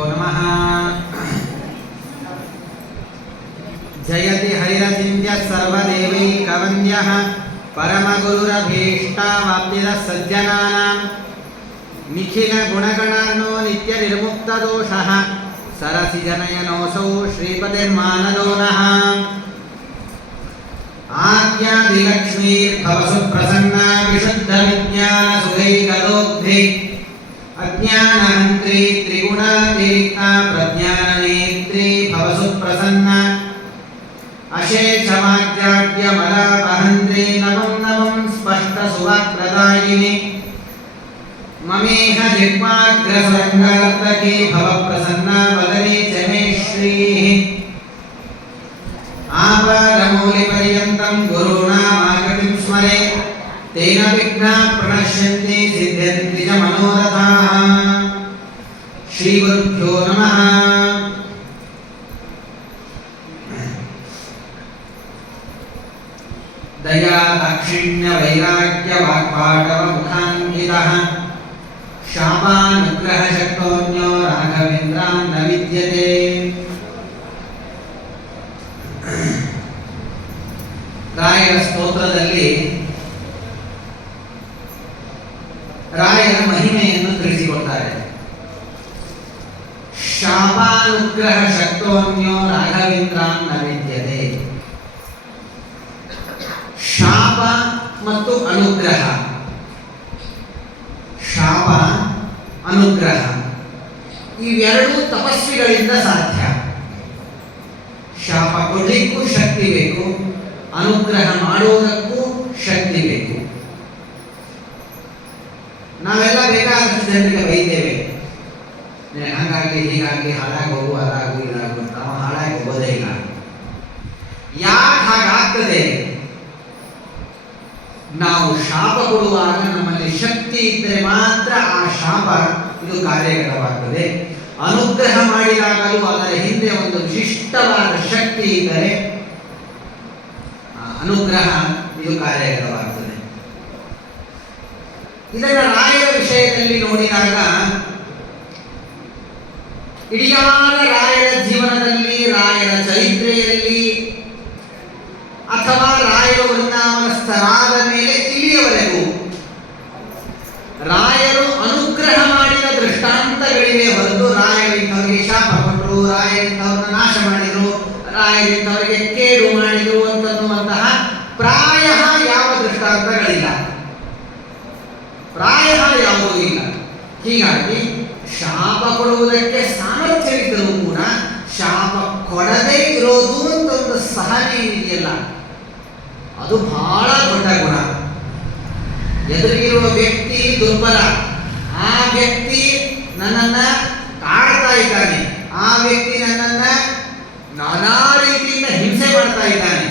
श्रीगुरुभ्यो नमः। जयति हरिरचिन्त्यः सर्वदेवैकवन्द्यः परमगुरुरभीष्टावाप्तिदः सज्जनानां निखिलगुणगणार्णो नित्यनिर्मुक्तदोषः सरसिजनयनोऽसौ श्रीपतिर्मानदो नः। आद्यादिलक्ष्मीर्भवसु प्रसन्ना विशुद्धविज्ञानसुधैकदोग्धि अज्ञानहन्त्री त्रिगुणातिरिक्ता प्रज्ञाननेत्री भवसु प्रसन्ना अशेषवाक्याड्यमलापहन्त्री नवं नवं स्पष्टसुवाक्प्रदायिनी ममेह जिह्वाग्रसरङ्गनर्तकी भवप्रसन्ना वदने च मे श्रीः। आपादमौलिपर्यन्तं गुरूणामाकृतिं स्मरेत् तेन विघ्नाः प्रणश्यन्ति सिद्ध्यन्ति च मनोरथाः। श्रीगुरुभ्यो नमः। दया दाक्षिण्य वैराग्य वाक्पाटव मुखान्वितः शापानुग्रह शक्तोऽन्यो राघवेन्द्रान् न विद्यते। ರಾಯರ ಸ್ತೋತ್ರದಲ್ಲಿ ರಾಯರ ಮಹಿಮೆಯನ್ನು ತಿಳಿಸಿಕೊಡ್ತಾರೆ. ಶಾಪಾನುಗ್ರಹ ಶಕ್ತೋನ್ಯೋ ರಾಘವೇಂದ್ರಾನ್ ನ ವಿದ್ಯತೆ. ಶಾಪ ಮತ್ತು ಅನುಗ್ರಹ, ಶಾಪ ಅನುಗ್ರಹ ಇವೆರಡೂ ತಪಸ್ವಿಗಳಿಂದ ಸಾಧ್ಯ. ಶಾಪ ಕೊಡಲಿಕ್ಕೂ ಶಕ್ತಿ ಬೇಕು, ಅನುಗ್ರಹ ಮಾಡುವುದಕ್ಕೂ ಶಕ್ತಿ ಬೇಕು. ನಾವೆಲ್ಲ ಬೇಕಾದಷ್ಟು ಜನರಿಗೆ ಬೈತೇವೆ, ಹಾಗಾಗಿ ಹೀಗಾಗಿ ಹಾಳಾಗಿ ಹೋಗು, ಅದಾಗು ಇದಾಗು ಅಂತ. ಅವ ಹಾಳಾಗಿ ಹೋಗೋದೇ ಇಲ್ಲ. ಯಾಕೆ ಹಾಗಾಗ್ತದೆ? ನಾವು ಶಾಪ ಕೊಡುವಾಗ ನಮ್ಮಲ್ಲಿ ಶಕ್ತಿ ಇದ್ದರೆ ಮಾತ್ರ ಆ ಶಾಪ ಇದು ಕಾರ್ಯಗತವಾಗ್ತದೆ. ಅನುಗ್ರಹ ಮಾಡಿದಾಗಲೂ ಅದರ ಹಿಂದೆ ಒಂದು ವಿಶಿಷ್ಟವಾದ ಶಕ್ತಿ ಇದ್ದರೆ ಅನುಗ್ರಹ ಇದು ಕಾರ್ಯಗತವಾಗ್ತದೆ. ಇದನ್ನು ರಾಯರ ವಿಷಯದಲ್ಲಿ ನೋಡಿದಾಗ ಇಡಿಯಾದ ರಾಯರ ಜೀವನದಲ್ಲಿ, ರಾಯರ ಚರಿತ್ರೆಯಲ್ಲಿ ಅಥವಾ ರಾಯರ ವೃಂದಾವನಸ್ಥರಾದ ಮೇಲೆ ಇಲ್ಲಿಯವರೆಗೂ ರಾಯರು ಅನುಗ್ರಹ ಮಾಡಿದ ದೃಷ್ಟಾಂತಗಳಿವೆ ಹೊರತು ರಾಯರಿಂದವರಿಗೆ ಶಾಪ ಕೊಟ್ಟರು, ರಾಯರಿಂದವ್ರನ್ನ ನಾಶ ಮಾಡಿದರು, ರಾಯರಿಂದವರಿಗೆ ಕೇಡು ಮಾಡಿದರು ಅಂತನ್ನುವಂತಹ ಪ್ರಾಯ ಯಾವ ದೃಷ್ಟಾಂತಗಳಿಲ್ಲ, ಪ್ರಾಯ ಯಾವುದೂ ಇಲ್ಲ. ಹೀಗಾಗಿ ಶಾಪ ಕೊಡುವುದಕ್ಕೆ ಸಾಮರ್ಥ್ಯವಿದ್ದರೂ ಕೂಡ ಶಾಪ ಕೊಡದೇ ಇರೋದು ಅಂತ ಒಂದು ಸಹನೆ ಇದೆಯಲ್ಲ, ಅದು ಬಹಳ ದೊಡ್ಡ ಗುಣ. ಎದುರಿಗಿರುವ ವ್ಯಕ್ತಿ ದುರ್ಬಲ, ಆ ವ್ಯಕ್ತಿ ನನ್ನನ್ನ ಕಾಡ್ತಾ ಇದ್ದಾನೆ, ಆ ವ್ಯಕ್ತಿ ನನ್ನನ್ನ ನಾನಾ ರೀತಿಯಿಂದ ಹಿಂಸೆ ಮಾಡ್ತಾ ಇದ್ದಾನೆ.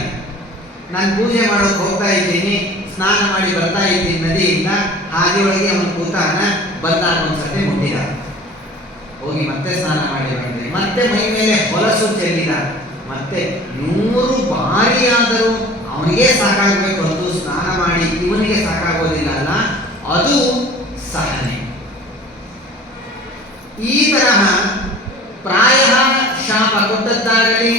ನಾನು ಪೂಜೆ ಮಾಡೋಕೆ ಹೋಗ್ತಾ ಇದ್ದೀನಿ, ಸ್ನಾನ ಮಾಡಿ ಬರ್ತಾ ಇದ್ದೀನಿ ನದಿಯಿಂದ, ಹಾದಿಯೊಳಗೆ ಅವನು ಕೂತಾನ, ಬಂದಾಗ ಒಂದ್ಸತಿ ಮುಟ್ಟಿದ, ಹೋಗಿ ಮತ್ತೆ ಸ್ನಾನ ಮಾಡಿ ಬಂದೆ, ಮತ್ತೆ ಮೈ ಮೇಲೆ ಹೊಲಸು ಚೆಲ್ಲಿದ, ಮತ್ತೆ 100 ಬಾರಿಯಾದರೂ ಅವನಿಗೆ ಸಾಕಾಗಬೇಕು ಹೊರತು ಸ್ನಾನ ಮಾಡಿ ಇವನಿಗೆ ಸಾಕಾಗೋದಿಲ್ಲ ಅಲ್ಲ, ಅದು ಸಹನೆ. ಈ ತರಹ ಪ್ರಾಯ ಶಾಪ ಕೊಟ್ಟದ್ದಾಗಲಿ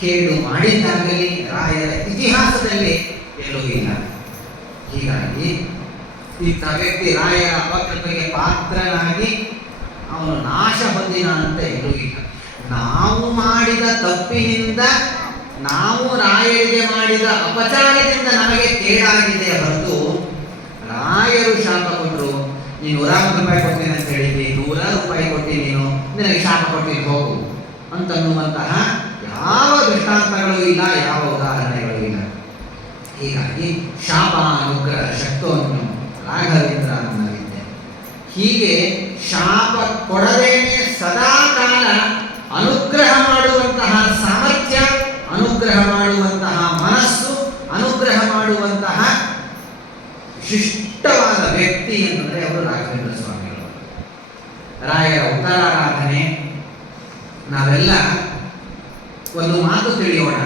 ಕೇಡು ಮಾಡಿದ್ದಾಗಲಿ ರಾಯರ ಇತಿಹಾಸದಲ್ಲಿ ಎಲ್ಲೂ ಇಲ್ಲ. ಹೀಗಾಗಿ ಇಂಥ ವ್ಯಕ್ತಿ ರಾಯರ ಅಪಕೃಪೆಗೆ ಪಾತ್ರನಾಗಿ ಅವನು ನಾಶ ಹೊಂದಿನ ಅಂತ ಎಲ್ಲೂ ಇಲ್ಲ. ನಾವು ಮಾಡಿದ ತಪ್ಪಿನಿಂದ, ನಾವು ರಾಯರಿಗೆ ಮಾಡಿದ ಅಪಚಾರದಿಂದ ನಮಗೆ ಕೇಡಾಗಿದೆ ಹೊರತು ರಾಯರು ಶಾಪ ಕೊಟ್ಟರು, ನೀನು 100 ರೂಪಾಯಿ ಕೊಡ್ತೀನಿ ಅಂತ ಹೇಳಿದ್ವಿ, 100 ರೂಪಾಯಿ ಕೊಟ್ಟು ನೀನು ನಿನಗೆ ಶಾಪ ಕೊಟ್ಟಿದ್ದು ಹೋಗು ಅಂತನ್ನುವಂತಹ ಯಾವ ದೃಷ್ಟಾಂತಗಳು ಇಲ್ಲ, ಯಾವ ಉದಾಹರಣೆಗಳು ಇಲ್ಲ. ಹೀಗಾಗಿ ಶಾಪ ಅನುಗ್ರಹ ಶಕ್ತವನ್ನು ರಾಘವೇಂದ್ರ ಅನ್ನವಿದ್ದೆ. ಹೀಗೆ ಶಾಪ ಕೊಡದೇನೆ ಸದಾ ಕಾಲ ಅನುಗ್ರಹ ಮಾಡುವಂತಹ ಸಾಮರ್ಥ್ಯ, ಅನುಗ್ರಹ ಮಾಡುವಂತಹ ಮನಸ್ಸು, ಅನುಗ್ರಹ ಮಾಡುವಂತಹ ಶಿಷ್ಟವಾದ ವ್ಯಕ್ತಿ ಎಂದರೆ ಅವರು ರಾಘವೇಂದ್ರ ಸ್ವಾಮಿಗಳು. ರಾಯರ ಉತ್ತರಾರಾಧನೆ ನಾವೆಲ್ಲ ಒಂದು ಮಾತು ತಿಳಿಯೋಣ.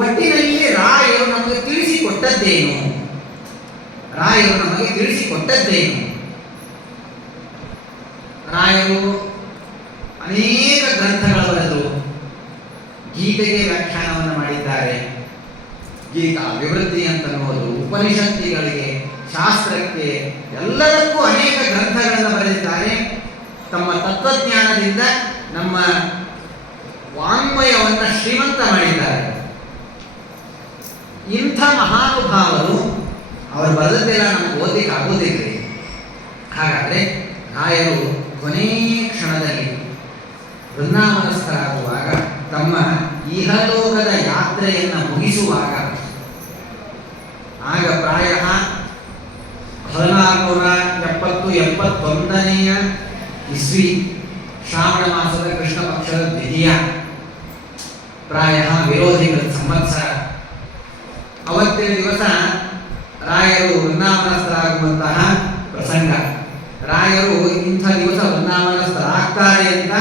ಒಟ್ಟಿನಲ್ಲಿ ರಾಯರು ನಮಗೆ ತಿಳಿಸಿಕೊಟ್ಟದ್ದೇನು? ರಾಯರು ನಮಗೆ ತಿಳಿಸಿಕೊಟ್ಟದ್ದೇನು? ರಾಯರು ಅನೇಕ ಗ್ರಂಥಗಳು ಬರೆದರು. ಗೀತೆಗೆ ವ್ಯಾಖ್ಯಾನವನ್ನು ಮಾಡಿದ್ದಾರೆ. ಗೀತಾ ವಿವೃತ್ತಿ ಅಂತ ಅನ್ನೋದು, ಉಪನಿಷತ್ತಿಗಳಿಗೆ, ಶಾಸ್ತ್ರಕ್ಕೆ, ಎಲ್ಲದಕ್ಕೂ ಅನೇಕ ಗ್ರಂಥಗಳನ್ನು ಬರೆದಿದ್ದಾರೆ. ತಮ್ಮ ತತ್ವಜ್ಞಾನದಿಂದ ನಮ್ಮ ವಾಂಗ್ಮಯವನ್ನು ಶ್ರೀಮಂತ ಮಾಡಿದ್ದಾರೆ. ಇಂಥ ಮಹಾನುಭಾವರು ಅವರು ಬರೆದದ್ದೆಲ್ಲ ನಮಗೆ ಓದಲಿಕ್ಕೆ ಆಗೋದಿಲ್ಲ. ಹಾಗಾದರೆ ರಾಯರು ಕೊನೆಯ ಕ್ಷಣದಲ್ಲಿ ವೃಂದಾವನಸ್ಥರಾಗುವಾಗ, ತಮ್ಮ ಇಹಲೋಕದ ಯಾತ್ರೆಯನ್ನು ಮುಗಿಸುವಾಗ, ಆಗ ಪ್ರಾಯ 1471 ಇಸ್ವಿ ಶ್ರಾವಣ ಮಾಸದ ಕೃಷ್ಣ ಪಕ್ಷದ ದ್ವಿತೀಯ, ಪ್ರಾಯ ವಿರೋಧಿಗಳ ಸಂವತ್ಸರ. ಅವತ್ತಿನ ದಿವಸ ರಾಯರು ವೃಂದಾವನಸ್ಥರಾಗುವಂತಹ ಪ್ರಸಂಗ. ರಾಯರು ಇಂಥ ದಿವಸ ವೃಂದಾವನಸ್ಥರಾಗ್ತಾರೆ ಅಂತ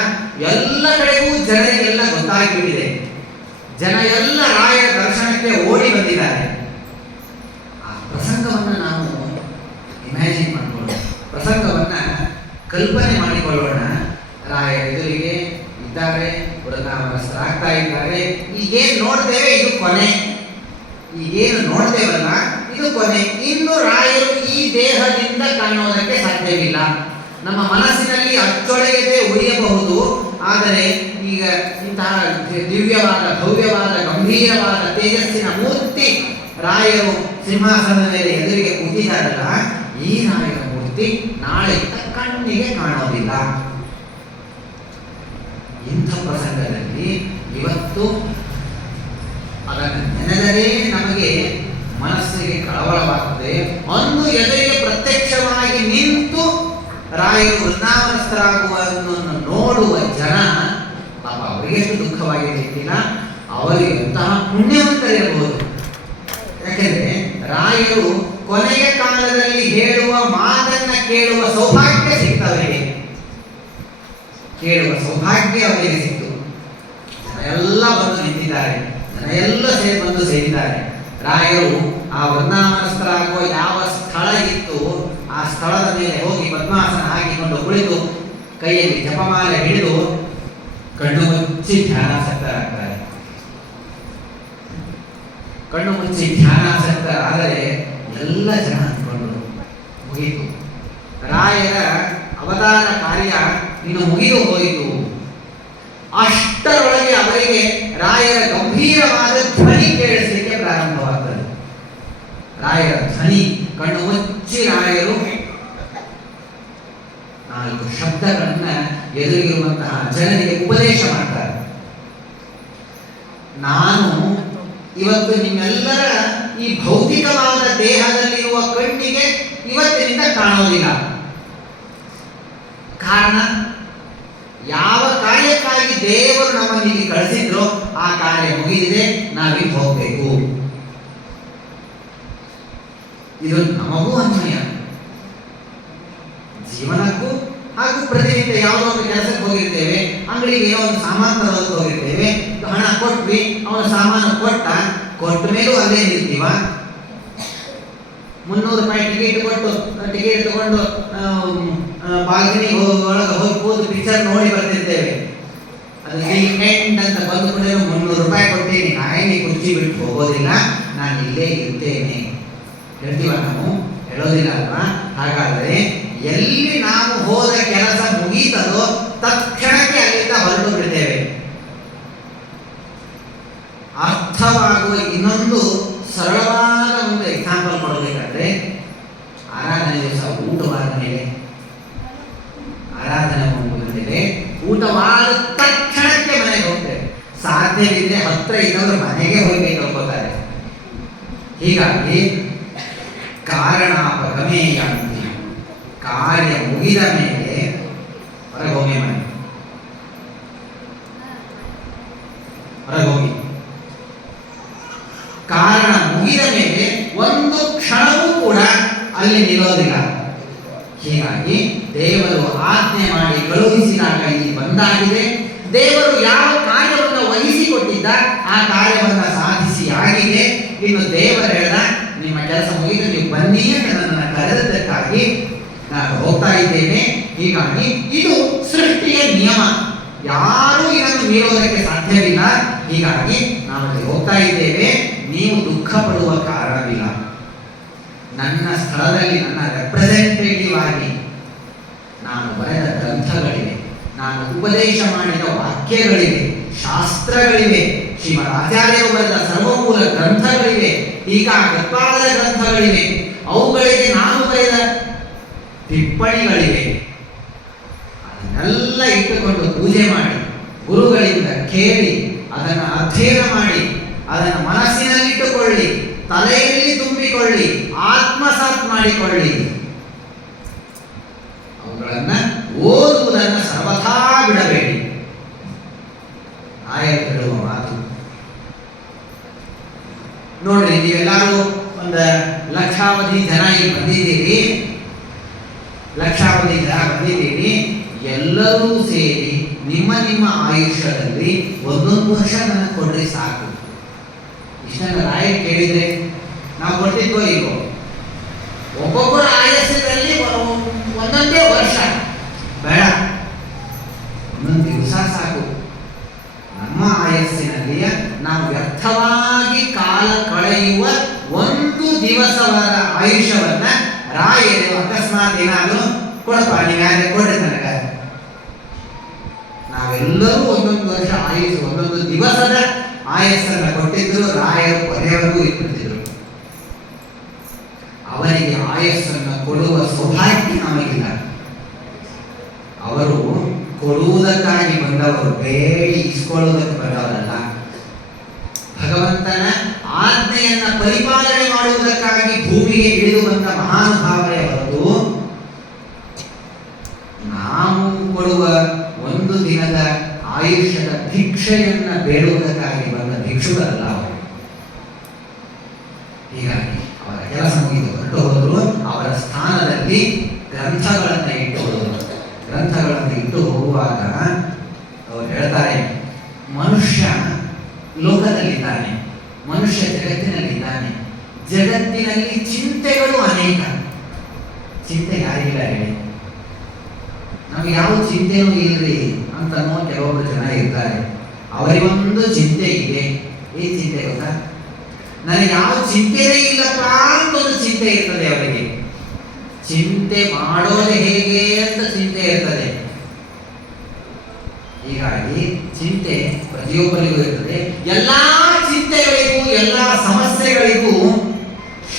ಎಲ್ಲ ಕಡೆಗೂ ಜನರಿಗೆಲ್ಲ ಗೊತ್ತಾಗಿಬಿಟ್ಟಿದೆ. ಜನ ಎಲ್ಲ ರಾಯರ ದರ್ಶನಕ್ಕೆ ಓಡಿ ಬಂದಿದ್ದಾರೆ. ಆ ಪ್ರಸಂಗವನ್ನು ನಾವು ಇಮ್ಯಾಜಿನ್ ಮಾಡಿಕೊಳ್ಳೋಣ, ಪ್ರಸಂಗವನ್ನು ಕಲ್ಪನೆ ಮಾಡಿಕೊಳ್ಳೋಣ. ರಾಯರ ಎದುರಿಗೆ ಇದ್ದಾರೆ, ವೃಂದಾವನಸ್ಥರಾಗ್ತಾ ಇದ್ದಾರೆ. ಈಗೇನು ನೋಡ್ತೇವೆ ಇದು ಕೊನೆ, ಈಗೇನು ನೋಡ್ತೇವಲ್ಲ ಇದು ಕೊನೆ. ಇನ್ನು ರಾಯರು ಈ ದೇಹದಿಂದ ಕಾಣೋದಕ್ಕೆ ಸಾಧ್ಯವಿಲ್ಲ. ನಮ್ಮ ಮನಸ್ಸಿನಲ್ಲಿ ಅಚ್ಚೊಳೆಯದೆ ಉಳಿಯಬಹುದು, ಆದರೆ ಈಗ ಇಂತಹ ದಿವ್ಯವಾದ, ಭವ್ಯವಾದ, ಗಂಭೀರವಾದ ತೇಜಸ್ಸಿನ ಮೂರ್ತಿ ರಾಯರು ಸಿಂಹಾಸನದ ಮೇಲೆ ಎದುರಿಗೆ ಕೂತಿದ್ದಾರಲ್ಲ, ಈ ರಾಯರ ಮೂರ್ತಿ ನಾಳೆ ಕಣ್ಣಿಗೆ ಕಾಣೋದಿಲ್ಲ. ಇಂಥ ಪ್ರಸಂಗದಲ್ಲಿ ಇವತ್ತು ಅದನ್ನು ನೆನೆದರೆ ನಮಗೆ ಮನಸ್ಸಿಗೆ ಕಳವಳವಾಗ್ತದೆ. ಒಂದು ಎದುರಿಗೆ ಪ್ರತ್ಯಕ್ಷವಾಗಿ ನಿಂತು ರಾಯರು ವೃಂದಾವನಸ್ಥರಾಗುವುದನ್ನು ನೋಡುವ ಜನ ಪಾಪ ಅವರಿಗೆ ಎಷ್ಟು ದುಃಖವಾಗಿರ್ಲಿಕ್ಕಿಲ್ಲ, ಅವರಿಗೆ ಎಂತಹ ಪುಣ್ಯವಂತರಿರಬಹುದು. ಯಾಕೆಂದ್ರೆ ರಾಯರು ಕೊನೆಯ ಕಾಲದಲ್ಲಿ ಹೇಳುವ ಮಾತನ್ನ ಕೇಳುವ ಸೌಭಾಗ್ಯ ಸಿಗ್ತವರಿಗೆ, ಕೇಳುವ ಸೌಭಾಗ್ಯ ಅವರಿಗೆ ಸಿಕ್ತು. ಎಲ್ಲ ಬಂದು ನಿಂತಿದ್ದಾರೆ, ಎಲ್ಲ ಬಂದು ಸೇರಿದ್ದಾರೆ. ರಾಯರು ಆ ವೃಂದಾವನಸ್ಥರಾಗುವ ಯಾವ ಸ್ಥಳ ಇತ್ತು ಆ ಸ್ಥಳದ ಮೇಲೆ ಹೋಗಿ ಪದ್ಮಾಸನ ಹಾಕಿಕೊಂಡು ಕುಳಿತು ಕೈಯಲ್ಲಿ ಜಪಮಾಲೆ ಹಿಡಿದು ಕಣ್ಣು ಮುಚ್ಚಿ ಧ್ಯಾನಾಸಕ್ತರಾಗ್ತಾರೆ. ಕಣ್ಣು ಮುಚ್ಚಿ ಧ್ಯಾನಾಸಕ್ತರಾದರೆ ಎಲ್ಲ ಜನ ಅಂದ್ಕೊಂಡು ಮುಗಿತು, ರಾಯರ ಅವತಾರ ಕಾರ್ಯ ಇನ್ನು ಮುಗಿದು ಹೋಯಿತು. ಅಷ್ಟರೊಳಗೆ ಅವರಿಗೆ ರಾಯರ ಗಂಭೀರವಾದ ಧ್ವನಿ ಕೇಳಿಸಲಿಕ್ಕೆ ಪ್ರಾರಂಭವಾಗ್ತದೆ. ರಾಯರ ಧ್ವನಿ, ಕಣ್ಣು ಮುಚ್ಚಿ ರಾಯರು 4 ಶಬ್ದಗಳನ್ನ ಎದುರಿಗಿರುವಂತಹ ಜನರಿಗೆ ಉಪದೇಶ ಮಾಡ್ತಾರೆ. ನಾನು ಇವತ್ತು ನಿಮ್ಮೆಲ್ಲರ ಈ ಭೌತಿಕವಾದ ದೇಹದಲ್ಲಿರುವ ಕಣ್ಣಿಗೆ ಇವತ್ತಿನಿಂದ ಕಾಣೋದಿಲ್ಲ. ಕಾರಣ, ಯಾವ ಕಾರ್ಯಕ್ಕಾಗಿ ದೇವರು ನಮ್ಮನ್ನು ಇಲ್ಲಿ ಕಳಿಸಿದ್ರು ಆ ಕಾರ್ಯ ಮುಗಿದಿದೆ, ನಾವಿಲ್ಲಿ ಹೋಗಬೇಕು. ಇದು ನಮಗೂ ಅನ್ವಯ, ಜೀವನಕ್ಕೂ ಹಾಗೂ ಪ್ರತಿನಿತ್ಯ ಯಾವುದೋ ಒಂದು ಕೆಲಸಕ್ಕೆ ಹೋಗಿರ್ತೇವೆ, ಅಂಗಡಿಗೆ ಏನೋ ಒಂದು ಸಾಮಾನು ತರೋದಕ್ಕೆ ಹೋಗಿರ್ತೇವೆ, ಹಣ ಕೊಟ್ವಿ, ಅವನ ಸಾಮಾನು ಕೊಟ್ಟ ಮೇಲೂ ಅಲ್ಲೇ ನಿಲ್ತೀವ. 300 ರೂಪಾಯಿ ಟಿಕೆಟ್ ತಗೊಂಡು ಬಾಲ್ಕನಿ ಒಳಗೆ ಹೋಗಿ ಕೂತು ಪಿಕ್ಚರ್ ನೋಡಿ ಬರ್ತಿರ್ತೇವೆ. ಅದು ವೀಕೆಂಡ್ ಅಂತ ಬಂದು ಕೂಡ 300 ರೂಪಾಯಿ ಕೊಟ್ಟೇನೆ, ನಾಯೇನಿ ಕುರ್ಚಿ ಬಿಟ್ಟು ಹೋಗೋದಿಲ್ಲ, ನಾನು ಇಲ್ಲೇ ಇರ್ತೇನೆ ಹೇಳ್ತೀವ ನಾವು? ಹೇಳೋದಿಲ್ಲ ಅಲ್ವಾ? ಹಾಗಾದರೆ ಎಲ್ಲಿ ನಾವು ಹೋದ ಕೆಲಸ ಮುಗೀತದೋ ತಕ್ಷಣಕ್ಕೆ ಅಲ್ಲಿಂದ ಹೊರಟು ಬಿಡ್ತೇವೆ. ಅರ್ಥವಾಗುವ ಇನ್ನೊಂದು ಸರಳವಾದ ಒಂದು ಎಕ್ಸಾಂಪಲ್ ಕೊಡಬೇಕಾದ್ರೆ, ಆರಾಧನೆ ದಿವಸ ಊಟವಾದ ಮೇಲೆ, ಆರಾಧನೆ ಮುಗಿದ ಮೇಲೆ ಊಟವಾದ ತಕ್ಷಣಕ್ಕೆ ಮನೆಗೆ ಹೋಗ್ತೇವೆ. ಸಾಧ್ಯವಿದ್ರೆ ಹತ್ರ ಇದ್ದವರು ಮನೆಗೆ ಹೋಗಿ ತಗೋತಾರೆ. ಹೀಗಾಗಿ ಕಾರಣಾಪಗಮೇಯಾಂತಿ, ಕಾರ್ಯ ಮುಗಿದ ಮೇಲೆ ಹೊರಗೋಗಿ ಮನೆ, ಹೊರಗೋಗಿ. ಕಾರಣ ಮುಗಿದ ಮೇಲೆ ಒಂದು ಕ್ಷಣವೂ ಕೂಡ ಅಲ್ಲಿ ನಿಲ್ಲೋದಿಲ್ಲ. ಹೀಗಾಗಿ ದೇವರು ಆಜ್ಞೆ ಮಾಡಿ ಕಳುಹಿಸಿದಾಗ ಇಲ್ಲಿ ಬಂದಾಗಿದೆ. ದೇವರು ಯಾವ ಕಾರ್ಯವನ್ನು ವಹಿಸಿಕೊಟ್ಟಿದ್ದ ಆ ಕಾರ್ಯವನ್ನು ಸಾಧಿಸಿ ಆಗಿದೆ. ಇನ್ನು ದೇವರು ಹೇಳ್ದ, ನಿಮ್ಮ ಕೆಲಸ ಮುಗಿದು ನೀವು ಬನ್ನಿ ಅಂತ ನನ್ನನ್ನು ಕರೆದದ್ದಕ್ಕಾಗಿ ನಾನು ಹೋಗ್ತಾ ಇದ್ದೇನೆ. ಹೀಗಾಗಿ ಇದು ಸೃಷ್ಟಿಯ ನಿಯಮ, ಯಾರೂ ಇದನ್ನು ಮೀರೋದಕ್ಕೆ ಸಾಧ್ಯವಿಲ್ಲ. ಹೀಗಾಗಿ ನಾವು ಹೋಗ್ತಾ ಇದ್ದೇವೆ, ನೀವು ದುಃಖ ಪಡುವ ಕಾರಣವಿಲ್ಲ. ನನ್ನ ಸ್ಥಳದಲ್ಲಿ ನನ್ನ ರೆಪ್ರೆಸೆಂಟೇಟಿವ್ ಆಗಿ ನಾನು ಬರೆದ ಗ್ರಂಥಗಳಿವೆ, ನಾನು ಉಪದೇಶ ಮಾಡಿದ ವಾಕ್ಯಗಳಿವೆ, ಶಾಸ್ತ್ರಗಳಿವೆ, ಶ್ರೀಮದ್ ಆಚಾರ್ಯರು ಬರೆದ ಸರ್ವಮೂಲ ಗ್ರಂಥಗಳಿವೆ, ಈಗ ಗದ್ವಾದ ಗ್ರಂಥಗಳಿವೆ, ಅವುಗಳಿಗೆ ನಾನು ಬರೆದ ಟಿಪ್ಪಣಿಗಳಿವೆ. ಅದನ್ನೆಲ್ಲ ಇಟ್ಟುಕೊಂಡು ಪೂಜೆ ಮಾಡಿ, ಗುರುಗಳಿಂದ ಕೇಳಿ, ಅದನ್ನು ಅಧ್ಯಯನ ಮಾಡಿ, ಅದನ್ನು ಮನಸ್ಸಿನಲ್ಲಿಟ್ಟುಕೊಳ್ಳಿ, ತಲೆಯಲ್ಲಿ ತುಂಬಿಕೊಳ್ಳಿ, ಆತ್ಮಸಾತ್ ಮಾಡಿಕೊಳ್ಳಿ. ಅವುಗಳನ್ನು ಓದುವುದನ್ನು ಸರ್ವಥಾ ಬಿಡಬೇಡಿ. ಆಯರು ಹೇಳುವ ಮಾತು ನೋಡ್ರಿ, ನೀವೆಲ್ಲರೂ ಒಂದು ಲಕ್ಷಾವಧಿ ಜನ ಇಲ್ಲಿ ಬಂದಿದ್ದೀರಿ, ಲಕ್ಷಾವಧಿ ಜನ ಬಂದಿದ್ದೀರಿ. ಎಲ್ಲರೂ ಸೇರಿ ನಿಮ್ಮ ನಿಮ್ಮ ಆಯುಷ್ಯದಲ್ಲಿ 1 ವರ್ಷ ನನಗೆ ಕೊಡ್ರಿ ಸಾಕು. ಇಷ್ಟನ್ನ ರಾಯ ಕೇಳಿದ್ರೆ ನಾವು ಕೊಟ್ಟಿದ್ವೋ ಇಲ್ವೋ? ಒಬ್ಬೊಬ್ಬರ ಆಯಸ್ಸದಲ್ಲಿ ಒಂದೊಂದೇ ವರ್ಷ ಬೇಡ, 1 ದಿವಸ ಸಾಕು. ನಮ್ಮ ಆಯಸ್ಸಿನಲ್ಲಿ ನಾವು ವ್ಯರ್ಥವಾಗಿ ಕಾಲ ಕಳೆಯುವ 1 ದಿವಸವಾದ ಆಯುಷ್ಯವನ್ನ ರಾಯರು ಅಕಸ್ಮಾತ್ ಏನಾದರೂ ಕೊಡಪ್ಪ, ನೀವ್ಯಾರೇ ಕೊಡ್ರಿ ನನಗ. ನಾವೆಲ್ಲರೂ 1 ವರ್ಷ ಆಯುಷ್, 1 ದಿವಸದ ಆಯಸ್ಸನ್ನು ಕೊಟ್ಟಿದ್ರು. ರಾಯರು ಕೊನೆಯವರೆಗೂ ಇಟ್ಬಿಡ್ತಿದ್ರು. ಅವರಿಗೆ ಆಯಸ್ಸನ್ನು ಕೊಡುವ ಸೌಭಾಗ್ಯ ನಮಗಿಲ್ಲ. ಅವರು ಕೊಡುವುದಕ್ಕಾಗಿ ಬಂದವರು, ಬೇಡಿ ಇಸ್ಕೊಳ್ಳುವುದಕ್ಕೆ ಬಂದವರಲ್ಲ. ಭಗವಂತನ ಆಜ್ಞೆಯನ್ನ ಪರಿಪಾಲನೆ ಮಾಡುವುದಕ್ಕಾಗಿ ಭೂಮಿಗೆ ಇಳಿದು ಬಂದ ಮಹಾನುಭಾವರೇ ಹೊರತು ನಾವು ಕೊಡುವ 1 ದಿನದ ಆಯುಷ್ಯದ ಭಿಕ್ಷೆಯನ್ನ ಬೇಡುವುದಕ್ಕಾಗಿ ಬಂದ ಭಿಕ್ಷುಗಳಲ್ಲ ಅವರು. ಹೀಗಾಗಿ ಅವರ ಕೆಲಸ ಮುಗಿದು ಹೊರಟು ಹೋದರು. ಅವರ ಸ್ಥಾನದಲ್ಲಿ ಗ್ರಂಥಗಳನ್ನು ಇಟ್ಟು ಹೋದರು. ಗ್ರಂಥಗಳನ್ನು ಇಟ್ಟು ಹೋಗುವಾಗ ಅವರು ಹೇಳ್ತಾರೆ, ಮನುಷ್ಯ ಲೋಕದಲ್ಲಿದ್ದಾನೆ, ಮನುಷ್ಯ ಜಗತ್ತಿನಲ್ಲಿದ್ದಾನೆ. ಜಗತ್ತಿನಲ್ಲಿ ಚಿಂತೆಗಳು ಅನೇಕ. ಚಿಂತೆ ಯಾರಿಲ್ಲ ಹೇಳಿ? ನಮ್ಗೆ ಯಾವ ಚಿಂತೆನೂ ಇಲ್ರಿ ಅಂತನೋ ಕೆಲವೊಬ್ಬರು ಜನ ಇರ್ತಾರೆ. ಅವರಿಗೊಂದು ಚಿಂತೆ ಇದೆ. ಏನ್ ಚಿಂತೆ ಗೊತ್ತಾ? ನನಗೆ ಯಾವ ಚಿಂತೆನೇ ಇಲ್ಲಪ್ಪ ಅಂತ ಒಂದು ಚಿಂತೆ ಇರ್ತದೆ ಅವರಿಗೆ. ಚಿಂತೆ ಮಾಡೋದು ಹೇಗೆ ಅಂತ ಚಿಂತೆ ಇರ್ತದೆ. ಹೀಗಾಗಿ ಚಿಂತೆ ಪ್ರತಿಯೊಬ್ಬರಿಗೂ ಇರ್ತದೆ. ಎಲ್ಲಾ ಚಿಂತೆಗಳಿಗೂ, ಎಲ್ಲಾ ಸಮಸ್ಯೆಗಳಿಗೂ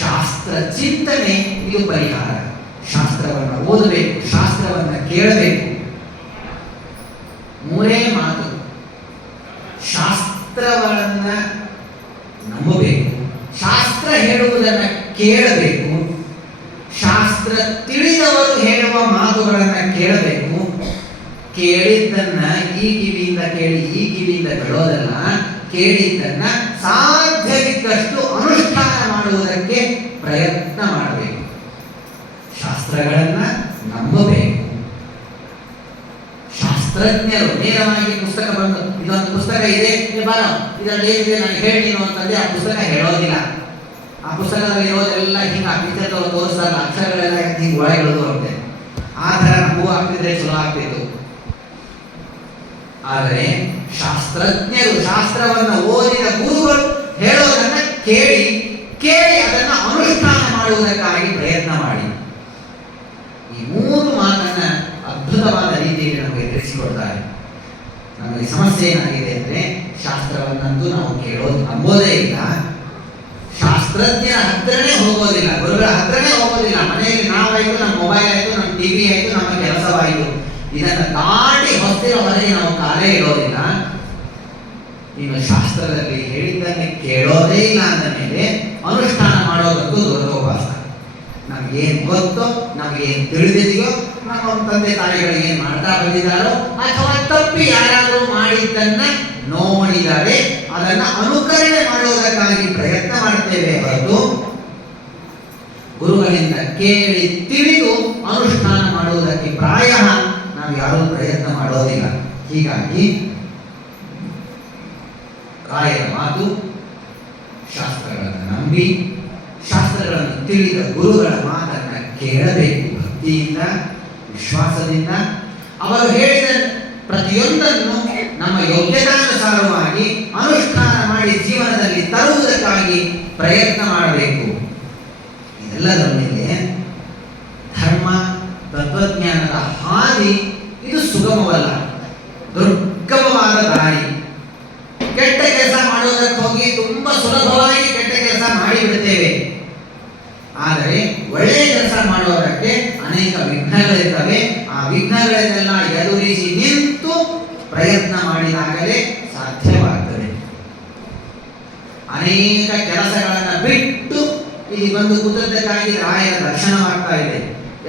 ಶಾಸ್ತ್ರ ಚಿಂತನೆ ಇದು ಪರಿಹಾರ. ಶಾಸ್ತ್ರವನ್ನು ಓದಬೇಕು, ಶಾಸ್ತ್ರವನ್ನು ಕೇಳಬೇಕು. 3 ಮಾತು: ಶಾಸ್ತ್ರವನ್ನ ನಂಬಬೇಕು, ಶಾಸ್ತ್ರ ಹೇಳುವುದನ್ನು ಕೇಳಬೇಕು, ಶಾಸ್ತ್ರ ತಿಳಿದವರು ಹೇಳುವ ಮಾತುಗಳನ್ನು ಕೇಳಬೇಕು. ಕೇಳಿದ್ದನ್ನ ಈ ಕಿವಿಯಿಂದ ಕೇಳಿ ಈ ಕಿವಿಯಿಂದ ಬಿಡೋದಲ್ಲ, ಕೇಳಿದ್ದನ್ನ ಸಾಧ್ಯವಿದ್ದಷ್ಟು ಅನುಷ್ಠಾನ ಮಾಡುವುದಕ್ಕೆ ಪ್ರಯತ್ನ ಮಾಡಬೇಕು. ಶಾಸ್ತ್ರಗಳನ್ನ ನಂಬಬೇಕು. ಶಾಸ್ತ್ರಜ್ಞರು ನೇರವಾಗಿ ಪುಸ್ತಕ ಬಂದು ಇದೊಂದು ಪುಸ್ತಕ ಇದೆ, ಬಾರ ಇದರಲ್ಲಿ ಏನಿದೆ ನಾನು ಹೇಳಿ ನೀನು ಅಂತಂದ್ರೆ ಆ ಪುಸ್ತಕ ಹೇಳೋದಿಲ್ಲ. ಆ ಪುಸ್ತಕದಲ್ಲಿ ಇರೋದೆಲ್ಲ ಹಿಂಗೆ ಆ ಪಿಕ್ಚರ್ದವ್ರು ತೋರಿಸ್ತಾರಲ್ಲ, ಅಕ್ಷರಗಳೆಲ್ಲ ಹಿಂಗೆ ಒಳಗಿಳಿದು ಅಂತೆ. ಆ ಥರ ನಮಗೂ ಆಗ್ತಿದ್ರೆ ಚಲೋ ಆಗ್ತಿತ್ತು. ಆದರೆ ಶಾಸ್ತ್ರಜ್ಞರು, ಶಾಸ್ತ್ರವನ್ನು ಓದಿದ ಗುರುಗಳು ಹೇಳೋದನ್ನ ಕೇಳಿ ಕೇಳಿ ಅದನ್ನು ಅನುಷ್ಠಾನ ಮಾಡುವುದಕ್ಕಾಗಿ ಪ್ರಯತ್ನ ಮಾಡಿ. ಈ 3 ಮಾತನ್ನ ಅದ್ಭುತವಾದ ರೀತಿಯಲ್ಲಿ ನಮಗೆ ತಿಳಿಸಿಕೊಡ್ತಾರೆ. ನಮಗೆ ಸಮಸ್ಯೆ ಏನಾಗಿದೆ ಅಂದ್ರೆ, ಶಾಸ್ತ್ರವನ್ನಂತೂ ನಾವು ಕೇಳೋದು ನಂಬೋದೇ ಇಲ್ಲ, ಶಾಸ್ತ್ರಜ್ಞರ ಹತ್ರನೇ ಹೋಗೋದಿಲ್ಲ, ಗುರುಗಳ ಹತ್ರನೇ ಹೋಗೋದಿಲ್ಲ. ಮನೆಯಲ್ಲಿ ನಾವಾಯ್ತು, ನಮ್ಮ ಮೊಬೈಲ್ ಆಯ್ತು, ನಮ್ಮ ಟಿವಿ ಆಯ್ತು, ನಮ್ಮ ಕೆಲಸವಾಯಿತು, ಇದನ್ನು ದಾಟಿ ಹೊತ್ತಿರ ಹೊರಗೆ ನಾವು ಕಾಲೇ ಇಡೋದಿಲ್ಲ. ಇನ್ನು ಶಾಸ್ತ್ರದಲ್ಲಿ ಹೇಳಿದ್ದನ್ನೇ ಕೇಳೋದೇ ಇಲ್ಲ ಅಂದ ಮೇಲೆ ಅನುಷ್ಠಾನ ಮಾಡೋದಂತೂ ದೊಡ್ಡೋಪಾಸ. ನಮಗೇನು ಗೊತ್ತೋ, ನಮಗೇನು ತಿಳಿದಿದೆಯೋ, ನಮ್ಮ ತಂದೆ ತಾಯಿಗಳು ಏನು ಮಾಡ್ತಾ ಬಂದಿದ್ದಾರೋ, ಅಥವಾ ತಪ್ಪಿ ಯಾರಾದರೂ ಮಾಡಿದ್ದನ್ನ ನೋಡಿದರೆ ಅದನ್ನ ಅನುಕರಣೆ ಮಾಡುವುದಕ್ಕಾಗಿ ಪ್ರಯತ್ನ ಮಾಡ್ತೇವೆ ಹೊರತು ಗುರುಗಳಿಂದ ಕೇಳಿ ತಿಳಿದು ಅನುಷ್ಠಾನ ಮಾಡುವುದಕ್ಕೆ ಪ್ರಾಯ ನಾವು ಯಾರೂ ಪ್ರಯತ್ನ ಮಾಡೋದಿಲ್ಲ. ಹೀಗಾಗಿ ರಾಯರ ಮಾತು, ಶಾಸ್ತ್ರಗಳನ್ನು ನಂಬಿ ಶಾಸ್ತ್ರಗಳನ್ನು ತಿಳಿದ ಗುರುಗಳ ಮಾತನ್ನ ಕೇಳಬೇಕು ಭಕ್ತಿಯಿಂದ. ವಿಶ್ವಾಸದಿಂದ ಅವರು ಹೇಳಿದ ಪ್ರತಿಯೊಂದನ್ನು ನಮ್ಮ ಯೋಗ್ಯತಾನುಸಾರವಾಗಿ ಅನುಷ್ಠಾನ ಮಾಡಿ ಜೀವನದಲ್ಲಿ ತರುವುದಕ್ಕಾಗಿ ಪ್ರಯತ್ನ ಮಾಡಬೇಕು. ಇದೆಲ್ಲದರ ಮೇಲೆ ಧರ್ಮ ತತ್ವಜ್ಞಾನದ ಹಾದಿ ಇದು ಸುಗಮವಲ್ಲ, ದುರ್ಗಮವಾದ ದಾರಿ. ಕೆಟ್ಟ ಕೆಲಸ ಮಾಡುವುದಕ್ಕೆ ಹೋಗಿ ತುಂಬಾ ಸುಲಭವಾಗಿ ಕೆಟ್ಟ ಕೆಲಸ ಮಾಡಿಬಿಡ್ತೇವೆ. ಆದರೆ ಒಳ್ಳೆಯ ಕೆಲಸ ಮಾಡುವುದಕ್ಕೆ ಅನೇಕ ವಿಘ್ನಗಳಿರ್ತವೆ. ಆ ವಿಘ್ನಗಳನ್ನೆಲ್ಲ ಎದುರಿಸಿ ನಿಂತು ಪ್ರಯತ್ನ ಮಾಡಿದಾಗಲೇ ಸಾಧ್ಯವಾಗ್ತದೆ. ಅನೇಕ ಕೆಲಸಗಳನ್ನು ಬಿಟ್ಟು ಇಲ್ಲಿ ಬಂದು ಕೂತದ್ದಕ್ಕಾಗಿ ರಾಯರ ದರ್ಶನವಾಗ್ತಾ ಇದೆ.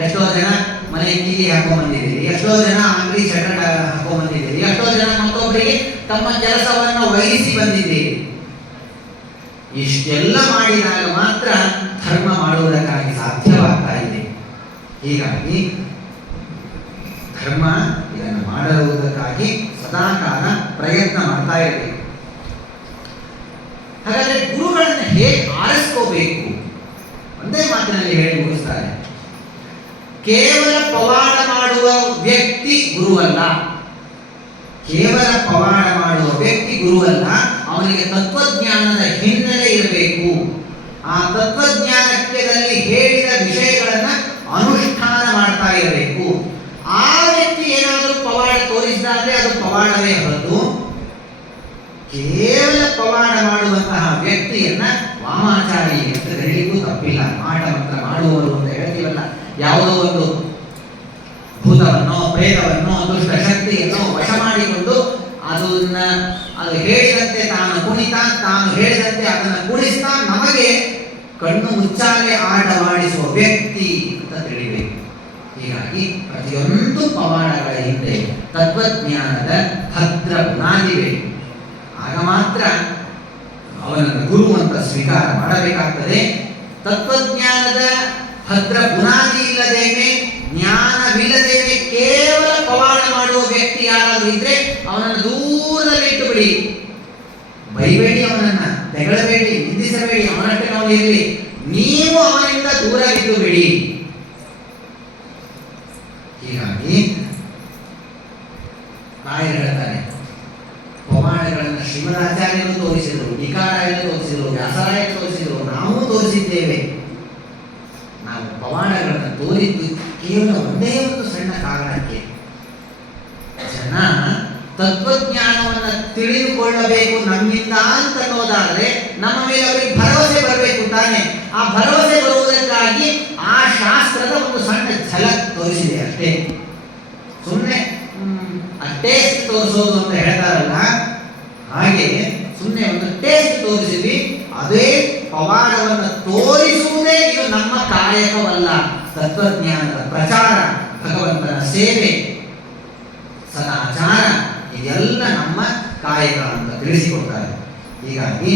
ಎಷ್ಟೋ ಜನ ಮನೆ ಕೀಲಿ ಹಾಕೊಂಡ್ಬಂದಿದ್ದೀರಿ, ಎಷ್ಟೋ ಜನ ಅಂಗಡಿ ಶಟರ್ ಹಾಕೊಂಡ್ಬಂದಿದ್ದೀರಿ, ಎಷ್ಟೋ ಜನ ಮತ್ತೊಬ್ಬರಿಗೆ ತಮ್ಮ ಕೆಲಸವನ್ನು ವಹಿಸಿ ಬಂದಿದ್ದೀರಿ. ಇಷ್ಟೆಲ್ಲ ಮಾಡಿದಾಗ ಮಾತ್ರ ಧರ್ಮ ಮಾಡುವುದಕ್ಕಾಗಿ ಸಾಧ್ಯವಾಗ್ತಾ ಇದೆ. ಹೀಗಾಗಿ ಧರ್ಮ ಇದನ್ನು ಮಾಡುವುದಕ್ಕಾಗಿ ಸದಾಕಾಲ ಪ್ರಯತ್ನ ಮಾಡ್ತಾ ಇರಬೇಕು. ಹಾಗಾದ್ರೆ ಗುರುಗಳನ್ನು ಹೇಗೆ ಆರಿಸ್ಕೋಬೇಕು? ಒಂದೇ ಮಾತಿನಲ್ಲಿ ಹೇಳಿ ಮುಗಿಸ್ತಾರೆ. ಕೇವಲ ಪವಾಡ ಮಾಡುವ ವ್ಯಕ್ತಿ ಗುರುವಲ್ಲ. ಕೇವಲ ಪವಾಡ ಮಾಡುವ ವ್ಯಕ್ತಿ ಗುರುವಲ್ಲ. ಅವನಿಗೆ ತತ್ವಜ್ಞಾನದ ಹಿನ್ನೆಲೆ ಇರಬೇಕು. ಆ ತತ್ವಜ್ಞಾನಕ್ಕೆ ಹೇಳಿದ ವಿಷಯಗಳನ್ನ ಅನುಷ್ಠಾನ ಮಾಡ್ತಾ ಇರಬೇಕು. ಆ ವ್ಯಕ್ತಿ ಏನಾದರೂ ಪವಾಡ ತೋರಿಸಿದ್ರೆ ಅದು ಪವಾಡವೇ ಹೊರತು ಕೇವಲ ಪವಾಡ ಮಾಡುವಂತಹ ವ್ಯಕ್ತಿಯನ್ನ ವಾಮಾಚಾರಿ ಅಂತ ಹೇಳಲಿಕ್ಕೂ ತಪ್ಪಿಲ್ಲ. ಮಾಟ ಮಂತ್ರ ಮಾಡುವವರು ಅಂತ ಹೇಳ್ತೀವಲ್ಲ, ಯಾವುದೋ ಒಂದು ಭೂತವನ್ನೋ ಪ್ರೇತವನ್ನೋ ದುಷ್ಟ ಶಕ್ತಿಯನ್ನು ವಶ ಮಾಡಿಕೊಂಡು ಅದು ಹೇಳಿದಂತೆ ತಾನು ಕುಣಿತಾ, ತಾನು ಹೇಳಿದಂತೆ ಅದನ್ನು ಕುಣಿಸ್ತಾ ನಮಗೆ ಕಣ್ಣು ಮುಚ್ಚಾಲೆ ಆಟವಾಡಿಸುವ ವ್ಯಕ್ತಿ ಅಂತ ತಿಳಿಬೇಕು. ಹೀಗಾಗಿ ಪ್ರತಿಯೊಂದು ಪವಾಡಗಳ ಹಿಂದೆ ತತ್ವಜ್ಞಾನದ ಭದ್ರ ಬುನಾದಿ ಬೇಕು. ಆಗ ಮಾತ್ರ ಅವನನ್ನು ಗುರು ಅಂತ ಸ್ವೀಕಾರ ಮಾಡಬೇಕಾಗ್ತದೆ. ತತ್ವಜ್ಞಾನದ ಭದ್ರ ಬುನಾದಿ ಇಲ್ಲದೇನೆ, ಜ್ಞಾನವಿಲ್ಲದೇನೆ ಕೇವಲ ಪವಾಡ ಮಾಡುವ ವ್ಯಕ್ತಿ ಯಾರಾದ್ರೂ ಇದ್ರೆ ಅವನನ್ನು ದೂರದಲ್ಲಿ ಇಟ್ಟು ಬಿಡಿ. ಬೈಬೇಡಿ, ಅವನನ್ನ ತೆಗಳಬೇಡಿ, ನಿಂದಿಸಬೇಡಿ, ಅವನಷ್ಟೇ ನಾವು ಇರಲಿ. ನೀವು ಅವನಿಂದ ದೂರ ಇಟ್ಟು ಬಿಡಿ. ಹೀಗಾಗಿ ರಾಯರು ಹೇಳ್ತಾರೆ, ಪವಾಡಗಳನ್ನು ಶ್ರೀಮದಾಚಾರ್ಯರು ತೋರಿಸಿದರು, ಟೀಕಾರಾಯರು ತೋರಿಸಿದರು, ವ್ಯಾಸರಾಯರು ತೋರಿಸಿದರು, ನಾವು ತೋರಿಸಿದ್ದೇವೆ. ನಾವು ಪವಾಡಗಳನ್ನು ತೋರಿದ್ದು ಕೇವಲ ಒಂದೇ ಒಂದು ಸಣ್ಣ ಕಾರಣಕ್ಕೆ. ಜನ ತತ್ವಜ್ಞಾನವನ್ನು ತಿಳಿದುಕೊಳ್ಳಬೇಕು ನಮ್ಮಿಂದ ಅಂತ ಅನ್ನೋದಾದ್ರೆ ನಮ್ಮ ಮೇಲೆ ಅವರಿಗೆ ಭರವಸೆ ಬರಬೇಕು ತಾನೆ. ಆ ಭರವಸೆ ಬರುವುದಕ್ಕಾಗಿ ಆ ಶಾಸ್ತ್ರದ ಒಂದು ಸಣ್ಣ ಝಲಕ್ ತೋರಿಸಿದೆ ಅಷ್ಟೇ. ಸುಮ್ಮನೆ ಟೇಸ್ಟ್ ತೋರಿಸೋದು ಅಂತ ಹೇಳ್ತಾರಲ್ಲ, ಹಾಗೆ ಸುಮ್ಮನೆ ಒಂದು ಟೇಸ್ಟ್ ತೋರಿಸಿದ್ವಿ. ಅದೇ ಪವಾಡವನ್ನು ತೋರಿಸುವುದೇ ಇದು ನಮ್ಮ ಕಾಯಕವಲ್ಲ. ತತ್ವಜ್ಞಾನದ ಪ್ರಚಾರ, ಭಗವಂತನ ಸೇವೆ, ಸದಾಚಾರ ಇದೆಲ್ಲ ನಮ್ಮ ಕಾಯಕ ಅಂತ ತಿಳಿಸಿಕೊಡ್ತಾರೆ. ಹೀಗಾಗಿ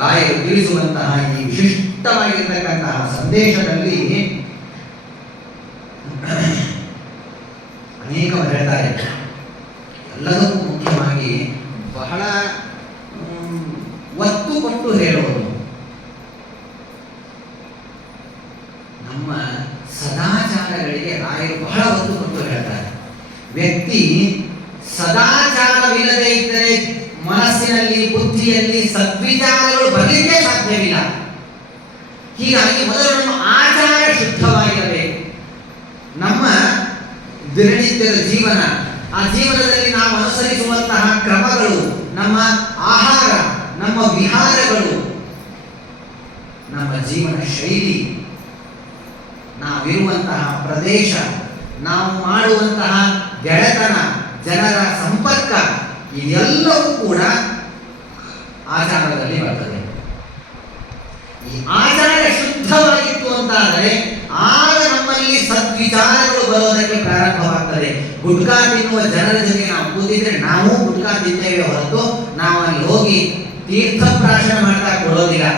ರಾಯರು ತಿಳಿಸುವಂತಹ ಈ ವಿಶಿಷ್ಟವಾಗಿರ್ತಕ್ಕಂತಹ ಸಂದೇಶದಲ್ಲಿ ಅನೇಕರು ಹೇಳ್ತಾರೆ. ಎಲ್ಲದಕ್ಕೂ ಮುಖ್ಯವಾಗಿ ಬಹಳ ಒತ್ತು ಕೊಟ್ಟು ಹೇಳುವುದು ನಮ್ಮ ಸದಾಚಾರಗಳಿಗೆ ರಾಯರು ಬಹಳ ಒತ್ತು ಕೊಟ್ಟು ಹೇಳ್ತಾರೆ. ವ್ಯಕ್ತಿ ಸದಾಚಾರವಿಲ್ಲದೆ ಇದ್ದರೆ ಮನಸ್ಸಿನಲ್ಲಿ, ಬುದ್ಧಿಯಲ್ಲಿ ಸದ್ವಿಚಾರಗಳು ಬರಲಿಕ್ಕೆ ಸಾಧ್ಯವಿಲ್ಲ. ಹೀಗಾಗಿ ಮೊದಲು ನಮ್ಮ ಆಚಾರ ಶುದ್ಧವಾಗಿರಬೇಕು. ನಮ್ಮ ದಿನನಿತ್ಯದ ಜೀವನ, ಆ ಜೀವನದಲ್ಲಿ ನಾವು ಅನುಸರಿಸುವಂತಹ ಕ್ರಮಗಳು, ನಮ್ಮ ಆಹಾರ, ನಮ್ಮ ವಿಹಾರಗಳು, ನಮ್ಮ ಜೀವನ ಶೈಲಿ, ನಾವಿರುವಂತಹ ಪ್ರದೇಶ, ನಾವು ಮಾಡುವಂತಹ ಗೆಳೆತನ, ಜನರ ಸಂಪರ್ಕ, ಇದೆಲ್ಲವೂ ಕೂಡ ಆಚಾರದಲ್ಲಿ ಬರ್ತದೆ. ಈ ಆಚಾರ ಶುದ್ಧವಾಗಿತ್ತು ಅಂತಾದರೆ ಆಗ ನಮ್ಮಲ್ಲಿ ಸದ್ವಿಚಾರಗಳು ಬರೋದಕ್ಕೆ ಪ್ರಾರಂಭವಾಗ್ತದೆ. ಗುಟ್ಕಾ ತಿನ್ನುವ ಜನರ ಜೊತೆ ನಾವು ಕೂತಿದ್ರೆ ನಾವು ಗುಟ್ಕಾ ತಿಂತೇವೆ ಹೊರತು ನಾವು ಅಲ್ಲಿ ಹೋಗಿ ತೀರ್ಥಪ್ರಾಶನ ಮಾಡ್ತಾ ಕೊಡೋದಿಲ್ಲ.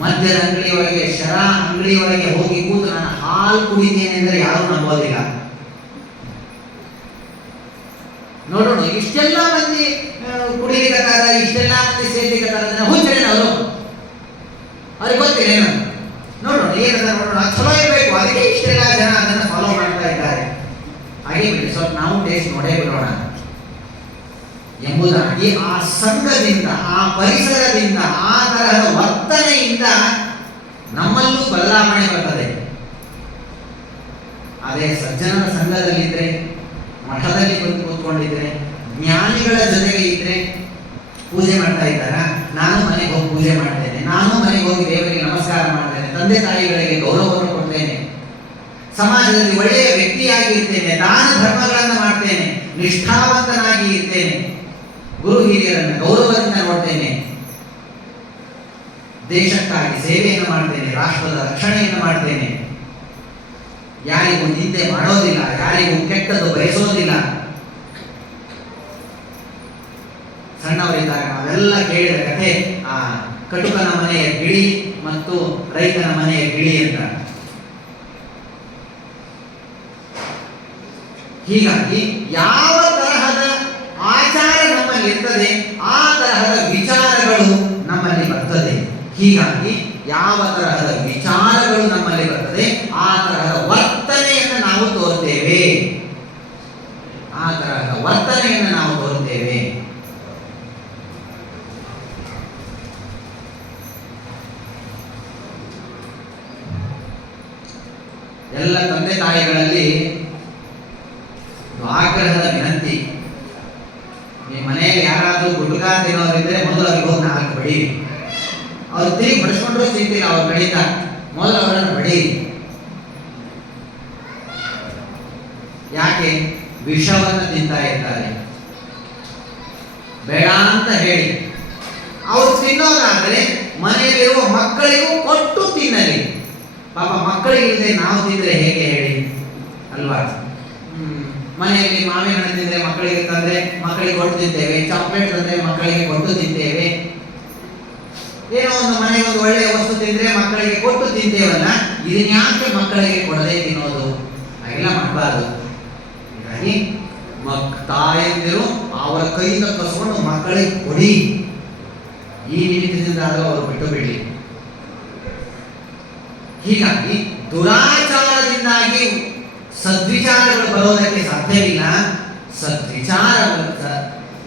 ಮದ್ಯದ ಅಂಗಡಿಯೊಳಗೆ, ಶರಾ ಅಂಗಡಿಯೊಳಗೆ ಹೋಗಿ ಕೂತು ನಾನು ಹಾಲು ಕುಡಿತೇನೆ ಅಂದರೆ ಯಾರೂ ನಂಬೋದಿಲ್ಲ. ನೋಡೋಣ, ಇಷ್ಟೆಲ್ಲ ಮಂದಿ ಕುಡಿಲಿಕ್ಕತ್ತಾರ, ಇಷ್ಟೆಲ್ಲ ಮಂದಿ ಸೇರ್ಲಿಕ್ಕತ್ತಾರ, ಹುಚ್ಚರೇನು ಅವರು? ಅವ್ರಿಗೆ ಗೊತ್ತಿಲ್ಲ ಏನು? ನೋಡೋಣ, ನೋಡೋಣ, ಏನದ ನೋಡೋಣ, ಚಲೋ ಇರಬೇಕು, ಅದಕ್ಕೆ ಇಷ್ಟೆಲ್ಲ ಜನ ಅದನ್ನು ಫಾಲೋ ಮಾಡ್ತಾ ಇದ್ದಾರೆ. ಹಾಗೆ ಬಿಡಿ, ಸ್ವಲ್ಪ ನಾವು ಟೇಸ್ಟ್ ನೋಡೇ ಬಿಡೋಣ ಎಂಬುದಾಗಿ ಆ ಸಂಘದಿಂದ, ಆ ಪರಿಸರದಿಂದ, ಆ ತರಹದ ವರ್ತನೆಯಿಂದ ನಮ್ಮಲ್ಲೂ ಬದಲಾವಣೆ ಬರ್ತದೆ. ಅದೇ ಸಜ್ಜನರ ಸಂಘದಲ್ಲಿದ್ರೆ, ಮಠದಲ್ಲಿ ಬಂದು ಕೂತ್ಕೊಂಡಿದ್ರೆ, ಜ್ಞಾನಿಗಳ ಜೊತೆಗೆ ಇದ್ರೆ, ಪೂಜೆ ಮಾಡ್ತಾ ಇದ್ದಾರ, ನಾನು ಮನೆಗೆ ಹೋಗಿ ಪೂಜೆ ಮಾಡ್ತೇನೆ, ನಾನು ಮನೆಗೆ ಹೋಗಿ ದೇವರಿಗೆ ನಮಸ್ಕಾರ ಮಾಡ್ತೇನೆ, ತಂದೆ ತಾಯಿಗಳಿಗೆ ಗೌರವವನ್ನು ಕೊಡ್ತೇನೆ, ಸಮಾಜದಲ್ಲಿ ಒಳ್ಳೆಯ ವ್ಯಕ್ತಿಯಾಗಿ ಇರ್ತೇನೆ, ದಾನ ಧರ್ಮಗಳನ್ನು ಮಾಡ್ತೇನೆ, ನಿಷ್ಠಾವಂತನಾಗಿ ಇರ್ತೇನೆ, ಗುರು ಹಿರಿಯರನ್ನು ಗೌರವದಿಂದ ನೋಡ್ತೇನೆ, ದೇಶಕ್ಕಾಗಿ ಸೇವೆಯನ್ನು ಮಾಡ್ತೇನೆ, ರಾಷ್ಟ್ರದ ರಕ್ಷಣೆಯನ್ನು ಮಾಡ್ತೇನೆ, ಯಾರಿಗೂ ನಿಂದೆ ಮಾಡೋದಿಲ್ಲ, ಯಾರಿಗೂ ಕೆಟ್ಟದ್ದು ಬಯಸೋದಿಲ್ಲ. ಸಣ್ಣವರಿದ್ದಾಗ ನಾವೆಲ್ಲ ಕೇಳಿದ ಕಥೆ ಆ ಕಟುಕನ ಮನೆಯ ಗಿಳಿ ಮತ್ತು ರೈತನ ಮನೆಯ ಗಿಳಿ ಅಂತ. ಹೀಗಾಗಿ ಯಾವ ತರಹದ ಆಚಾರ ನಮ್ಮಲ್ಲಿ ಇರ್ತದೆ, ಆ ತರಹದ ವಿಚಾರಗಳು ನಮ್ಮಲ್ಲಿ ಬರ್ತದೆ. ಹೀಗಾಗಿ ಯಾವ ತರಹದ ವಿಚಾರಗಳು ನಮ್ಮಲ್ಲಿ ಬರ್ತದೆ, ಆ ತರಹದ ವರ್ತನೆಯನ್ನು ನಾವು ತೋರ್ತೇವೆ, ಆ ತರಹದ ವರ್ತನೆಯನ್ನು ನಾವು ತೋರ್ತೇವೆ. ಎಲ್ಲ ತಂದೆ ತಾಯಿಗಳಲ್ಲಿ ಆಗ್ರಹದ ವಿನಂತಿ, ನಿಮ್ಮ ಮನೆಯಲ್ಲಿ ಯಾರಾದರೂ ಗುಟ್ಕಾ ತಿನ್ನೋರಿದ್ರೆ ಮೊದಲು ಅವ್ರಿಗೆ ಹೋಗಿ 4 ಬಡೀರಿ. ಅವ್ರು ತಿರುಗಿ ಬಡಿಸ್ಕೊಂಡ್ರು ಚಿಂತಿಲ್ಲ, ಅವ್ರು ಕಡಿತ ಮೊದಲು ಅವರನ್ನು ಬಡೀರಿ. ಯಾಕೆ? ವಿಷವನ್ನು ತಿಂತಾ ಇರ್ತಾರೆ, ಬೇಡ ಅಂತ ಹೇಳಿ. ಅವ್ರು ತಿನ್ನೋದಾದ್ರೆ ಮನೆಯಲ್ಲಿರುವ ಮಕ್ಕಳಿಗೂ ಕೊಟ್ಟು ತಿನ್ನಲಿ. ಪಾಪ ಮಕ್ಕಳಿಗಿಲ್ಲದೆ ನಾವು ತಿಂದ್ರೆ ಹೇಗೆ ಹೇಳಿ ಅಲ್ವಾ? ಮನೆಯಲ್ಲಿ ಮಾವಿನ ಹಣ್ಣು ತಿಂದ್ರೆ ಮಕ್ಕಳಿಗೆ ತಂದ್ರೆ ಮಕ್ಕಳಿಗೆ ಕೊಟ್ಟು ತಿಂತೇವೆ, ಚಾಕ್ಲೇಟ್ ತಂದ್ರೆ ಮಕ್ಕಳಿಗೆ ಕೊಟ್ಟು ತಿಂತೇವೆ, ಏನೋ ಒಂದು ಮನೆಗೆ ಒಂದು ಒಳ್ಳೆಯ ವಸ್ತು ತಿಂದ್ರೆ ಮಕ್ಕಳಿಗೆ ಕೊಟ್ಟು ತಿಂತೇವಲ್ಲ, ಇದನ್ಯಾಕೆ ಮಕ್ಕಳಿಗೆ ಕೊಡದೆ ತಿನ್ನೋದು? ಹಾಗೆಲ್ಲ ಮಾಡಬಾರ್ದು. ಹೀಗಾಗಿ ತಾಯಂದಿರು ಅವರ ಕೈಯಿಂದ ಕಸ್ಕೊಂಡು ಮಕ್ಕಳಿಗೆ ಕೊಡಿ, ಈ ನಿಮಿತ್ತದಿಂದ ಅವರು ಬಿಟ್ಟು ಬಿಡಲಿ. ಹೀಗಾಗಿ ದುರಾಚಾರದಿಂದಾಗಿ ಸದ್ವಿಚಾರಗಳು ಬರೋದಕ್ಕೆ ಸಾಧ್ಯವಿಲ್ಲ. ಸದ್ವಿಚಾರ,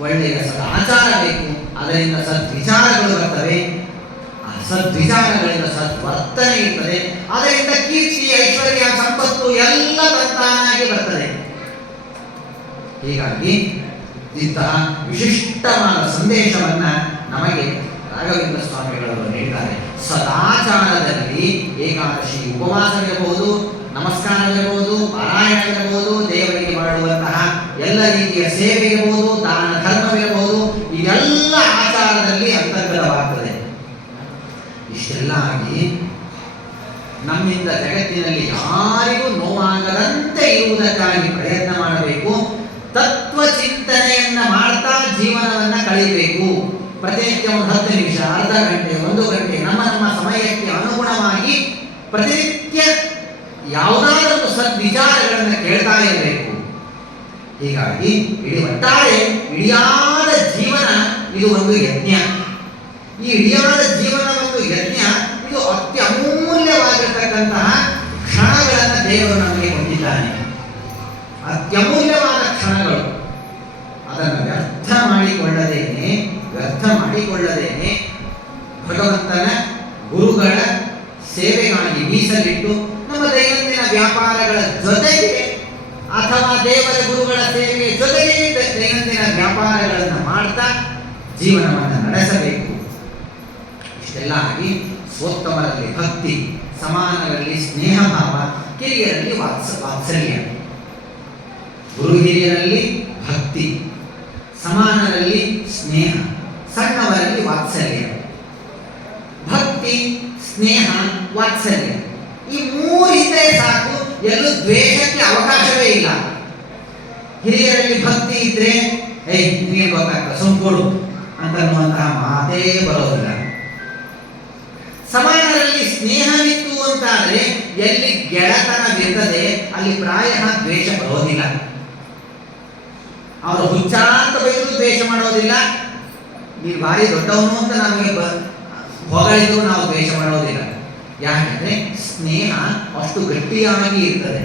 ಒಳ್ಳೆಯ ಸದಾಚಾರ ಬೇಕು, ಅದರಿಂದ ಸದ್ವಿಚಾರಗಳು ಬರ್ತವೆ, ಆ ಸದ್ವಿಚಾರಗಳಿಂದ ಸದ್ವರ್ತನೆ ಇರ್ತದೆ, ಅದರಿಂದ ಕೀರ್ತಿ, ಐಶ್ವರ್ಯ, ಸಂಪತ್ತು ಎಲ್ಲ ತಂತಾನಾಗಿ ಬರ್ತದೆ. ಹೀಗಾಗಿ ಇಂತಹ ವಿಶಿಷ್ಟವಾದ ಸಂದೇಶವನ್ನ ನಮಗೆ ರಾಘವೇಂದ್ರ ಸ್ವಾಮಿಗಳವರು ನೀಡಿದ್ದಾರೆ. ಸದಾಚಾರದಲ್ಲಿ ಏಕಾದಶಿ ಉಪವಾಸವಿರಬಹುದು, ನಮಸ್ಕಾರವಿರಬಹುದು, ಪಾರಾಯಣವಿರಬಹುದು, ದೇವರಿಗೆ ಮಾಡುವಂತಹ ಎಲ್ಲ ರೀತಿಯ ಸೇವೆ ಇರಬಹುದು, ದಾನ ಧರ್ಮವಿರಬಹುದು, ಇದೆಲ್ಲ ಆಚಾರದಲ್ಲಿ ಅಂತರ್ಗತವಾಗ್ತದೆ. ಇಷ್ಟೆಲ್ಲ ಆಗಿ ನಮ್ಮಿಂದ ಜಗತ್ತಿನಲ್ಲಿ ಯಾರಿಗೂ ನೋವಾಗದಂತೆ ಇರುವುದಕ್ಕಾಗಿ ಪ್ರಯತ್ನ ಮಾಡಬೇಕು. ತತ್ವ ಚಿಂತನೆಯನ್ನ ಮಾಡ್ತಾ ಜೀವನವನ್ನ ಕಳೆಯಬೇಕು. ಪ್ರತಿನಿತ್ಯ 10 ನಿಮಿಷ, ಅರ್ಧ ಗಂಟೆ, 1 ಗಂಟೆ ನಮ್ಮ ನಮ್ಮ ಸಮಯಕ್ಕೆ ಅನುಗುಣವಾಗಿ ಪ್ರತಿನಿತ್ಯ ಯಾವುದಾದರೂ ಸದ್ವಿಚಾರಗಳನ್ನು ಕೇಳ್ತಾ ಇರಬೇಕು. ಹೀಗಾಗಿ ಒಟ್ಟಾರೆ ಇಡಿಯಾದ ಜೀವನ ಇದು ಒಂದು ಯಜ್ಞ. ಈ ಇಡಿಯಾದ ಜೀವನ ಒಂದು ಯಜ್ಞ, ಇದು ಅತ್ಯಮೂಲ್ಯವಾಗಿರ್ತಕ್ಕಂತಹ ಕ್ಷಣಗಳನ್ನು ದೇವರು ನಮಗೆ ಕೊಟ್ಟಿದ್ದಾನೆ. ಅತ್ಯಮೂಲ್ಯವಾದ ಕ್ಷಣಗಳು. ಅದನ್ನು ವ್ಯರ್ಥ ಮಾಡಿಕೊಳ್ಳದೇನೆ ಭಗವಂತನ ಗುರುಗಳ ಸೇವೆಗಾಗಿ ಮೀಸಲಿಟ್ಟು ನಮ್ಮ ದೈನಂದಿನ ವ್ಯಾಪಾರಗಳ ಜೊತೆಗೆ ಅಥವಾ ದೇವರ ಗುರುಗಳ ಸೇವೆಯ ಜೊತೆಗೆ ದೈನಂದಿನ ವ್ಯಾಪಾರಗಳನ್ನು ಮಾಡ್ತಾ ಜೀವನವನ್ನು ನಡೆಸಬೇಕು. ಇಷ್ಟೆಲ್ಲ ಆಗಿ ಸ್ವೋತ್ತಮರಲ್ಲಿ ಭಕ್ತಿ, ಸಮಾನರಲ್ಲಿ ಸ್ನೇಹ ಭಾವ, ಕಿರಿಯರಲ್ಲಿ ವಾತ್ಸಲ್ಯ. ಗುರು ಹಿರಿಯರಲ್ಲಿ ಭಕ್ತಿ, ಸಮಾನರಲ್ಲಿ ಸ್ನೇಹ, ಸಣ್ಣವರಲ್ಲಿ ವಾತ್ಸಲ್ಯ. ಭಕ್ತಿ, ಸ್ನೇಹ, ವಾತ್ಸಲ್ಯ ಈ 3 ಇದ್ದರೆ ಸಾಕು, ಎಲ್ಲೂ ದ್ವೇಷಕ್ಕೆ ಅವಕಾಶವೇ ಇಲ್ಲ. ಹಿರಿಯರಲ್ಲಿ ಭಕ್ತಿ ಇದ್ರೆ ನಿಮಗೆ ಗೊತ್ತಾಗ್ತದೆ, ಸಂಪೂರ್ಣ ಅಂತನ್ನುವಂತಹ ಮಾತೇ ಬರೋದಿಲ್ಲ. ಸಮಾನರಲ್ಲಿ ಸ್ನೇಹವಿತ್ತು ಅಂತಾದ್ರೆ ಎಲ್ಲಿ ಗೆಳತನವಿರ್ತದೆ ಅಲ್ಲಿ ಪ್ರಾಯ ದ್ವೇಷ ಬರೋದಿಲ್ಲ. ಅವರು ಹುಚ್ಚಾಂತ ಬೈದು ದ್ವೇಷ ಮಾಡೋದಿಲ್ಲ, ನೀವು ಭಾರಿ ದೊಡ್ಡವನು ಅಂತ ನಮಗೆ ಹೊಗಳಿದ್ರು ನಾವು ದ್ವೇಷ ಮಾಡೋದಿಲ್ಲ. ಯಾಕೆಂದ್ರೆ ಸ್ನೇಹ ಅಷ್ಟು ಗಟ್ಟಿಯಾಗಿ ಇರ್ತದೆ.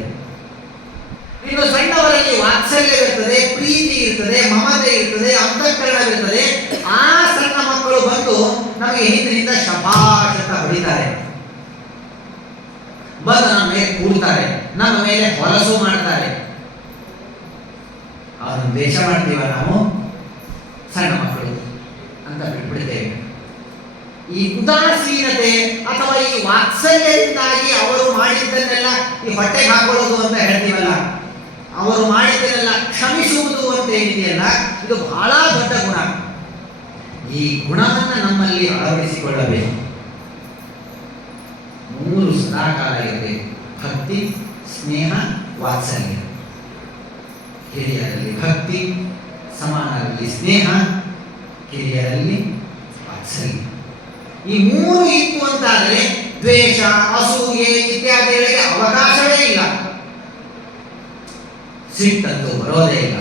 ಇನ್ನು ಸಣ್ಣವರಲ್ಲಿ ವಾತ್ಸಲ್ಯವಿರ್ತದೆ, ಪ್ರೀತಿ ಇರ್ತದೆ, ಮಮತೆ ಇರ್ತದೆ, ಅಂತಃಕರಣವಿರ್ತದೆ. ಆ ಸಣ್ಣ ಮಕ್ಕಳು ಬಂದು ನಮಗೆ ಹಿಂದಿನಿಂದ ಶಪಾಶತ ಹೊಡಿತಾರೆ, ಬಂದು ನಮ್ಮ ಮೇಲೆ ಕೂಡ್ತಾರೆ, ನಮ್ಮ ಮೇಲೆ ಹೊಲಸು ಮಾಡ್ತಾರೆ. ಅವರನ್ನು ದ್ವೇಷ ಮಾಡ್ತೀವ ನಾವು, ಸಣ್ಣ ಮಕ್ಕಳು ಅಂತ ಬಿಟ್ಬಿಡ್ತೇವೆ. ಈ ಉದಾಸೀನತೆ ಅಥವಾ ಈ ವಾತ್ಸಲ್ಯದಿಂದಾಗಿ ಅವರು ಮಾಡಿದ್ದನ್ನೆಲ್ಲ ಈ ಹೊಟ್ಟೆಗೆ ಹಾಕೊಳ್ಳೋದು ಅಂತ ಹೇಳ್ತೀವಲ್ಲ, ಅವರು ಮಾಡಿದ್ದನ್ನೆಲ್ಲ ಕ್ಷಮಿಸುವುದು ಅಂತ ಏನಿದೆಯಲ್ಲ, ಇದು ಬಹಳ ದೊಡ್ಡ ಗುಣ. ಈ ಗುಣವನ್ನು ನಮ್ಮಲ್ಲಿ ಅಳವಡಿಸಿಕೊಳ್ಳಬೇಕು. 3 ಸದಾಕಾಲ ಇರಬೇಕು: ಭಕ್ತಿ, ಸ್ನೇಹ, ವಾತ್ಸಲ್ಯ. ಹಿರಿಯರಲ್ಲಿ ಭಕ್ತಿ, ಸಮಾನರಲ್ಲಿ ಸ್ನೇಹ, ಕಿರಿಯರಲ್ಲಿ ವಾತ್ಸಲ್ಯ. ಈ 3 ಇತ್ತು ಅಂತಾದರೆ ದ್ವೇಷ, ಅಸೂಯೆ ಇತ್ಯಾದಿಗಳಿಗೆ ಅವಕಾಶವೇ ಇಲ್ಲ. ಸಿಟ್ಟಂತೂ ಬರೋದೇ ಇಲ್ಲ.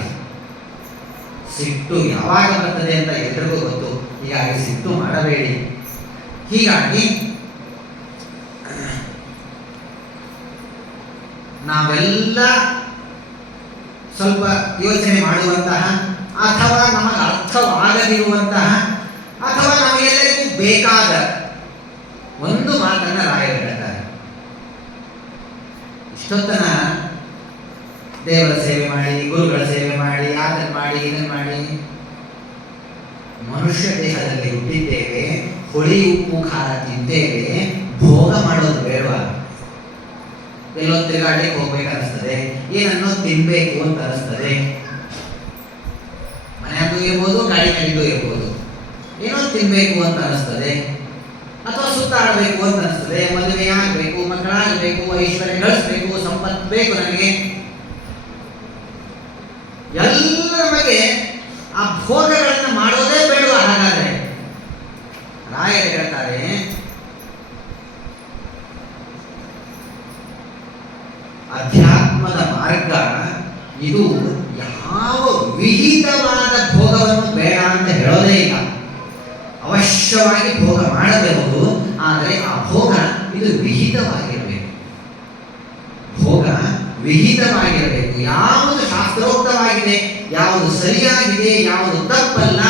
ಸಿಟ್ಟು ಯಾವಾಗ ಬರ್ತದೆ ಅಂತ ಎಲ್ರಿಗೂ ಗೊತ್ತು. ಹೀಗಾಗಿ ಸಿಟ್ಟು ಮಾಡಬೇಡಿ. ಹೀಗಾಗಿ ನಾವೆಲ್ಲ ಸ್ವಲ್ಪ ಯೋಚನೆ ಮಾಡುವಂತಹ, ಅಥವಾ ನಮಗೆ ಅರ್ಥವಾಗದಿರುವಂತಹ, ಅಥವಾ ನಮಗೆಲ್ಲರಿಗೂ ಬೇಕಾದ ಒಂದು ಮಾತನ್ನ ರಾಯರು ಹೇಳ್ತಾರೆ. ಇಷ್ಟೊತ್ತನ ದೇವರ ಸೇವೆ ಮಾಡಿ, ಗುರುಗಳ ಸೇವೆ ಮಾಡಿ, ಅದನ್ನು ಮಾಡಿ, ಇದನ್ನು ಮಾಡಿ, ಮನುಷ್ಯ ದೇಹದಲ್ಲಿ ಹುಟ್ಟಿದ್ದೇವೆ, ಹುಳಿ ಉಪ್ಪು ಖಾರ ತಿಂತೇವೆ, ಭೋಗ ಮಾಡೋದು ಬೇಡವಾ? ಎಲ್ಲೋ ತಿರುಗಾಡಲಿಕ್ಕೆ ಹೋಗ್ಬೇಕು ಅನಿಸ್ತದೆ, ಏನನ್ನೋ ತಿನ್ಬೇಕು ಅಂತ ಅನಿಸ್ತದೆ. ಮನೆಯಲ್ಲೂ ಇರ್ಬೋದು, ಗಾಡಿ ಮೇಲೂ ಇರ್ಬೋದು, ಏನೋ ತಿನ್ಬೇಕು ಅಂತ ಅನಿಸ್ತದೆ, ಅಥವಾ ಸುತ್ತಾಡಬೇಕು ಅಂತ ಅನಿಸ್ತದೆ, ಮದುವೆ ಆಗಬೇಕು, ಮಕ್ಕಳಾಗಬೇಕು, ಐಶ್ವರ್ಯ ಗಳಿಸ್ಬೇಕು, ಸಂಪತ್ತು ಬೇಕು ನನಗೆ. ಎಲ್ಲ ನಮಗೆ ಆ ಭೋಗಗಳನ್ನು ಮಾಡೋದೇ ಬೇಡುವ. ಹಾಗಾದ್ರೆ ರಾಯರು ಹೇಳ್ತಾರೆ, ಅಧ್ಯಾತ್ಮದ ಮಾರ್ಗ ಇದು ಯಾವ ವಿಹಿತವಾದ ಭೋಗವನ್ನು ಬೇಡ ಅಂತ ಹೇಳೋದೇ ಇಲ್ಲ. ಅವಶ್ಯವಾಗಿ ಭೋಗ ಮಾಡಬಹುದು, ಆದರೆ ಆ ಭೋಗ ಇದು ವಿಹಿತವಾಗಿರಬೇಕು. ಭೋಗ ವಿಹಿತವಾಗಿರಬೇಕು. ಯಾವುದು ಶಾಸ್ತ್ರೋಕ್ತವಾಗಿದೆ, ಯಾವುದು ಸರಿಯಾಗಿದೆ, ಯಾವುದು ತಪ್ಪಲ್ಲ,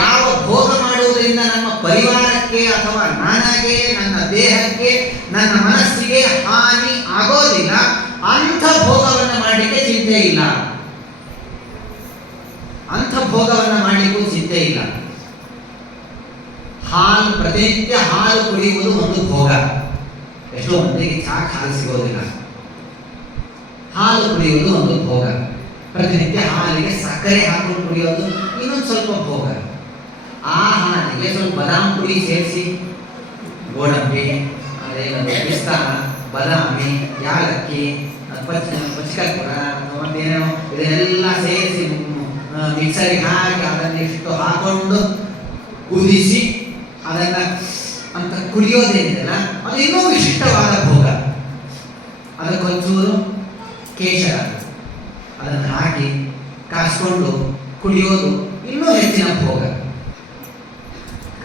ಯಾವ ಭೋಗ ಮಾಡುವುದರಿಂದ ನಮ್ಮ ಪರಿವಾರಕ್ಕೆ ಅಥವಾ ನನಗೆ, ನನ್ನ ದೇಹಕ್ಕೆ, ನನ್ನ ಮನಸ್ಸಿಗೆ ಹಾನಿ ಆಗೋದಿಲ್ಲ, ಅಂಥ ಭೋಗವನ್ನು ಮಾಡಲಿಕ್ಕೆ ಚಿಂತೆ ಇಲ್ಲ. ಅಂಥ ಭೋಗವನ್ನು ಮಾಡಲಿಕ್ಕೂ ಚಿಂತೆ ಇಲ್ಲ. ಹಾಲು, ಪ್ರತಿನಿತ್ಯ ಹಾಲು ಕುಡಿಯುವುದು ಒಂದು ಭೋಗ. ಎಷ್ಟೋ ಮಂದಿಗೆ ಚಾಕ್ ಹಾಲು ಸಿಗೋದಿಲ್ಲ. ಹಾಲು ಕುಡಿಯುವುದು ಒಂದು ಭೋಗ. ಪ್ರತಿನಿತ್ಯ ಹಾಲಿಗೆ ಸಕ್ಕರೆ ಹಾಕೊಂಡು ಕುಡಿಯೋದು ಇನ್ನೊಂದು ಸ್ವಲ್ಪ ಭೋಗ. ಆ ಹಾಲಿಗೆ ಸ್ವಲ್ಪ ಬಾದಾಮ್ ಪುಡಿ ಸೇರಿಸಿ, ಗೋಡಂಬಿ, ಅದೇನದು ಪಿಸ್ತಾ, ಬಾದಾಮಿ, ಯಾಲಕ್ಕಿ, ಪಚ್ಕರ್ಪುರ, ಮತ್ತೇನೋ ಇದನ್ನೆಲ್ಲ ಸೇರಿಸಿ ಮಿಕ್ಸರಿಗೆ ಹಾಕಿ ಅದನ್ನೆಷ್ಟು ಹಾಕೊಂಡು ಕುದಿಸಿ ಅದನ್ನ ಅಂತ ಕುಡಿಯೋದೇನಿದೆಯಲ್ಲ, ಅದು ಇನ್ನೂ ವಿಶಿಷ್ಟವಾದ ಭೋಗ. ಅದಕ್ಕೊಂಚೂರು ಕೇಶರ ಅದನ್ನು ಹಾಕಿ ಕಾಸ್ಕೊಂಡು ಕುಡಿಯೋದು ಇನ್ನೂ ಹೆಚ್ಚಿನ ಭೋಗ.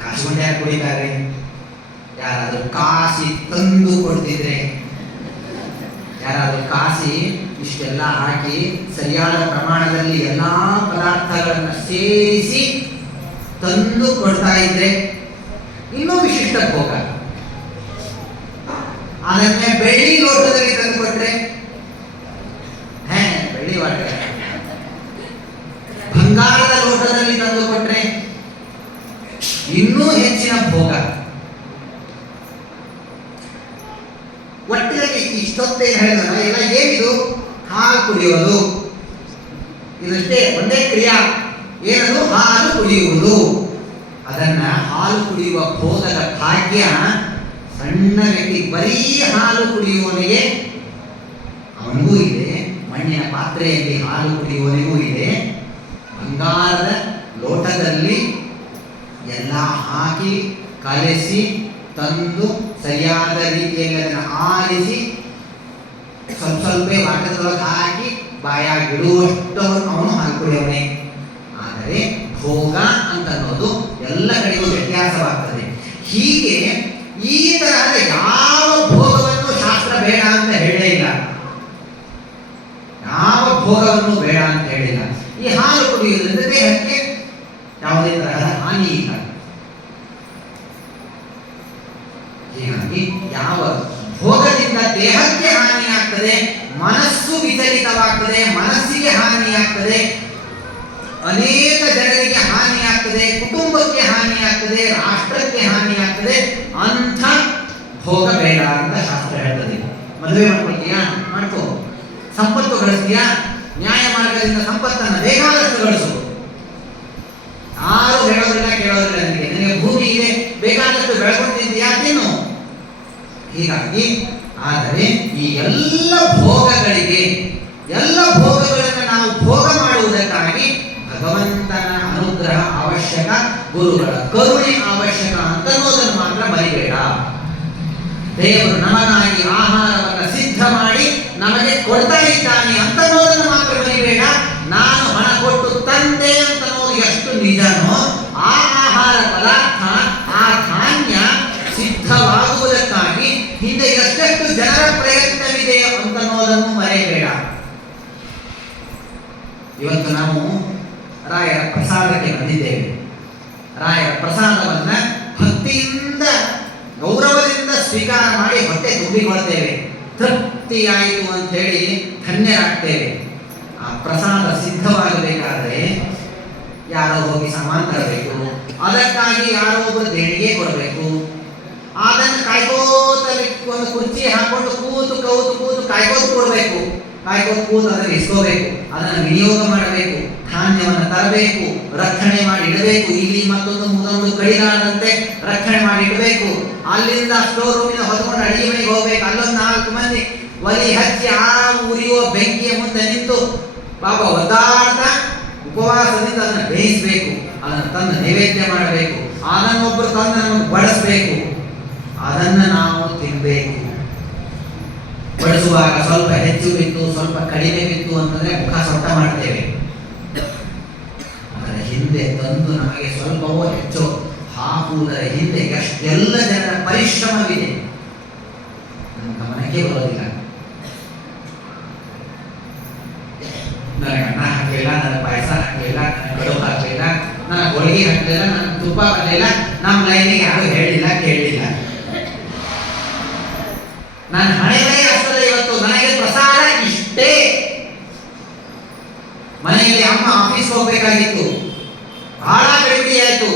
ಕಾಸ್ಕೊಂಡು ಯಾರು ಕುಡಿತಾರೆ? ಯಾರಾದರೂ ಕಾಸಿ ತಂದು ಕೊಡ್ತಿದ್ರೆ, ಯಾರಾದರೂ ಕಾಸಿ ಇಷ್ಟೆಲ್ಲ ಹಾಕಿ ಸರಿಯಾದ ಪ್ರಮಾಣದಲ್ಲಿ ಎಲ್ಲ ಪದಾರ್ಥಗಳನ್ನು ಸೇರಿಸಿ ತಂದು ಕೊಡ್ತಾ ಇದ್ರೆ ಇನ್ನೂ ವಿಶಿಷ್ಟ ಭೋಗ. ಅದನ್ನೇ ಬೆಳ್ಳಿ ಲೋಟದಲ್ಲಿ ತಂದು ಕೊಟ್ರೆ, ಬೆಳ್ಳಿ ವಾಟೆ, ಬಂಗಾರದ ಲೋಟದಲ್ಲಿ ತಂದು ಕೊಟ್ರೆ ಇನ್ನೂ ಹೆಚ್ಚಿನ ಭೋಗ. ಒಟ್ಟಿನಲ್ಲಿ ಇಷ್ಟೊತ್ತೇನು ಹೇಳಿದ ಎಲ್ಲ ಏನಿದು? ಹಾಲು ಕುಡಿಯೋದು, ಇದಷ್ಟೇ ಒಂದೇ ಕ್ರಿಯಾ. ಏನದು? ಹಾಲು ಕುಡಿಯುವುದು. ಅದನ್ನ ಹಾಲು ಕುಡಿಯುವ ಭೋಗದ ಭಾಗ್ಯ ಸಣ್ಣ ವ್ಯಕ್ತಿ, ಬರೀ ಹಾಲು ಕುಡಿಯುವವನಿಗೆ ಅವನಿಗೂ ಇದೆ, ಮಣ್ಣಿನ ಪಾತ್ರೆಯಲ್ಲಿ ಹಾಲು ಕುಡಿಯುವವನಿಗೂ ಇದೆ, ಬಂಗಾರದ ಲೋಟದಲ್ಲಿ ಎಲ್ಲ ಹಾಕಿ ಕಲಸಿ ತಂದು ಸರಿಯಾದ ರೀತಿಯಲ್ಲಿ ಅದನ್ನು ಆರಿಸಿ ಸ್ವಲ್ಪ ಸ್ವಲ್ಪ ವಾಟದೊಳಗೆ ಹಾಕಿ ಬಾಯಾಗಿಡುವಷ್ಟು ಅವನು ಹಾಲು ಕುಡಿಯವನೇ. ಆದರೆ ಭೋಗ ಅಂತ ಅನ್ನೋದು ಎಲ್ಲ ಕಡೆಗೂ ವ್ಯತ್ಯಾಸವಾಗ್ತದೆ. ಹೀಗೆ ಈ ತರಹದ ಯಾವ ಭೋಗವನ್ನು ಶಾಸ್ತ್ರ ಬೇಡ ಅಂತ ಹೇಳೇ ಇಲ್ಲ. ಯಾವ ಭೋಗವನ್ನು ಬೇಡ ಅಂತ ಹೇಳಿಲ್ಲ. ಈ ಹಾಲು ಕುಡಿಯುವುದರಿಂದ ದೇಹಕ್ಕೆ ಯಾವುದೇ ತರಹದ ಹಾನಿ ಇಲ್ಲ. ಹೀಗಾಗಿ ಯಾವ ಭೋಗದಿಂದ ದೇಹಕ್ಕೆ ಹಾನಿಯಾಗ್ತದೆ, ಮನಸ್ಸು ವಿಚಲಿತವಾಗ್ತದೆ, ಮನಸ್ಸಿಗೆ ಹಾನಿಯಾಗ್ತದೆ, ಅನೇಕ ಜನರಿಗೆ ಹಾನಿಯಾಗ್ತದೆ, ಕುಟುಂಬಕ್ಕೆ ಹಾನಿಯಾಗ್ತದೆ, ರಾಷ್ಟ್ರಕ್ಕೆ ಹಾನಿಯಾಗ್ತದೆ, ಅಂಥ ಭೋಗ ಬೇಡ ಅಂತ ಶಾಸ್ತ್ರ ಹೇಳ್ತದೆ. ಮದುವೆ ಮಾಡ್ಕೊಳ್ತೀಯಾ, ಮಾಡ್ಕೋ. ಸಂಪತ್ತು ಗಳಿಸ್ತೀಯಾ, ನ್ಯಾಯ ಮಾರ್ಗದಿಂದ ಸಂಪತ್ತನ್ನು ಬೇಕಾದಷ್ಟು ಗಳಿಸು. ಯಾರು ಹೇಳೋದಿಲ್ಲ ಕೇಳೋದಿಲ್ಲ. ನಿನಗೆ ಭೂಮಿ ಇದೆ, ಬೇಕಾದಷ್ಟು ಬೆಳ್ಕೊಂಡಿದ್ದೀಯಾ, ತಿನ್ನು. ಹೀಗಾಗಿ ಆದರೆ ಈ ಎಲ್ಲ ಭೋಗಗಳಿಗೆ, ಎಲ್ಲ ಭೋಗಗಳನ್ನು ನಾವು ಭೋಗ ಮಾಡುವುದಕ್ಕಾಗಿ ಭಗವಂತನ ಅನುಗ್ರಹ ಅವಶ್ಯಕ, ಗುರುಗಳ ಕರುಣೆ ಅವಶ್ಯಕ ಅಂತ ಅನ್ನೋದನ್ನು ಮಾತ್ರ ಮರಿಬೇಡ. ದೇವರು ನಮಗಾಗಿ ಆಹಾರವನ್ನು ಸಿದ್ಧ ಮಾಡಿ ನಮಗೆ ಕೊಡ್ತಾ ಇದ್ದಾನೆ ಅಂತ ಅನ್ನೋದನ್ನು ಮಾತ್ರ ಮರಿಬೇಡ. ನಾನು ಹಣ ಕೊಟ್ಟು ತಂದೆ ಅಂತ ಅನ್ನೋದು ಎಷ್ಟು ನಿಜನೋ, ಆ ಆಹಾರ ಪದಾರ್ಥ, ಆ ಧಾನ್ಯ ಸಿದ್ಧವಾಗುವುದಕ್ಕಾಗಿ ಹಿಂದೆ ಎಷ್ಟೆಷ್ಟು ಜನರ ಪ್ರಯತ್ನವಿದೆ ಅಂತ ಅನ್ನೋದನ್ನು ಮರೆಯಬೇಡ. ಇವತ್ತು ನಾವು ರಾಯರ ಪ್ರಸಾದಕ್ಕೆ ಬಂದಿದ್ದೇವೆ. ರಾಯರ ಪ್ರಸಾದವನ್ನ ಭಕ್ತಿಯಿಂದ, ಗೌರವದಿಂದ ಸ್ವೀಕಾರ ಮಾಡಿ ಹೊಟ್ಟೆ ತುಂಬಿಕೊಳ್ತೇವೆ. ತೃಪ್ತಿಯಾಯಿತು ಅಂತ ಹೇಳಿ ಧನ್ಯರಾಗ್ತೇವೆ. ಆ ಪ್ರಸಾದ ಸಿದ್ಧವಾಗಬೇಕಾದ್ರೆ ಯಾರೋ ಹೋಗಿ ಸಾಮಾನು ತರಬೇಕು, ಅದಕ್ಕಾಗಿ ಯಾರೋ ಒಬ್ಬರು ದೇಣಿಗೆ ಕೊಡಬೇಕು. ಅದನ್ನು ಕಾಯ್ಕೋತ ಒಂದು ಕುರ್ಚಿ ಹಾಕೊಂಡು ಕೂತು ಕಾಯ್ಕೋತ ಕೊಡಬೇಕು. ಕಾಯ್ಕೋತ ಕೂತು ಅದನ್ನು ಇಸ್ಕೋಬೇಕು, ಅದನ್ನು ವಿನಿಯೋಗ ಮಾಡಬೇಕು, ಧಾನ್ಯವನ್ನು ತರಬೇಕು, ರಕ್ಷಣೆ ಮಾಡಿ ಇಡಬೇಕು. ಇಲ್ಲಿ ಮತ್ತೊಂದು ಕಡಿದಾದಂತೆ ರಕ್ಷಣೆ ಮಾಡಿ ಇಡಬೇಕು. ಅಲ್ಲಿಂದ ಸ್ಟೋರ್ ರೂಮಿನ ಹೊತ್ಕೊಂಡು ಅಡಿಗೆ ಮನೆಗೆ ಹೋಗ್ಬೇಕು. ಅಲ್ಲೊಂದು 4 ಮಂದಿ ಒಲಿ ಹಚ್ಚಿ ಆ ಉರಿಯುವ ಬೆಂಕಿಯ ಮುಂದೆ ನಿಂತು ಪಾಪ ಒದ್ದಾಡ್ತಾ ಉಪವಾಸದಿಂದ ಅದನ್ನು ಬೇಯಿಸಬೇಕು, ಅದನ್ನು ತಂದು ನೈವೇದ್ಯ ಮಾಡಬೇಕು, ಅದನ್ನೊಬ್ಬರು ತಂದು ನಮಗೆ ಬಡಿಸಬೇಕು, ಅದನ್ನು ನಾವು ತಿನ್ನಬೇಕು. ಬಡಿಸುವಾಗ ಸ್ವಲ್ಪ ಹೆಚ್ಚು ಬಿತ್ತು, ಸ್ವಲ್ಪ ಕಡಿಮೆ ಬಿತ್ತು ಅಂತಂದ್ರೆ ಮುಖ ಸೊಟ್ಟ ಮಾಡ್ತೇವೆ. ಅದರ ಹಿಂದೆ ತಂದು ನಮಗೆ ಸ್ವಲ್ಪವೋ ಹೆಚ್ಚೋ ಹಾಕುವುದರ ಹಿಂದೆ ಎಷ್ಟೆಲ್ಲ ಜನರ ಪರಿಶ್ರಮವಿದೆ ನಮ್ಮ ಗಮನಕ್ಕೆ ಬರೋದಿಲ್ಲ. ನನಗೆ ಅನ್ನ ಹಾಕಲಿಲ್ಲ, ನನಗೆ ಪಾಯಸ ಹಾಕಲಿಲ್ಲ, ನನಗೆ ಕಡುಬು ಹಾಕಲಿಲ್ಲ, ನನಗೆ ಹೋಳಿಗೆ ಹಾಕಲಿಲ್ಲ, ನನಗೆ ತುಪ್ಪ ಬರಲಿಲ್ಲ, ನಮ್ಮ ಲೈನಿಗೆ ಯಾರು ಹೇಳಿಲ್ಲ ಕೇಳಲಿಲ್ಲ. ನಾನು ಹಣೆಯೇ ಅಷ್ಟೇ. ಇವತ್ತು ನನಗೆ ಪ್ರಸಾದ ಇಷ್ಟೇ. ಮನೆಯಲ್ಲಿ ಅಮ್ಮ ಆಫೀಸ್ ಹೋಗ್ಬೇಕಾಗಿತ್ತು, ಬಹಳ ಗಡಿಬಿಡಿ ಆಯ್ತು.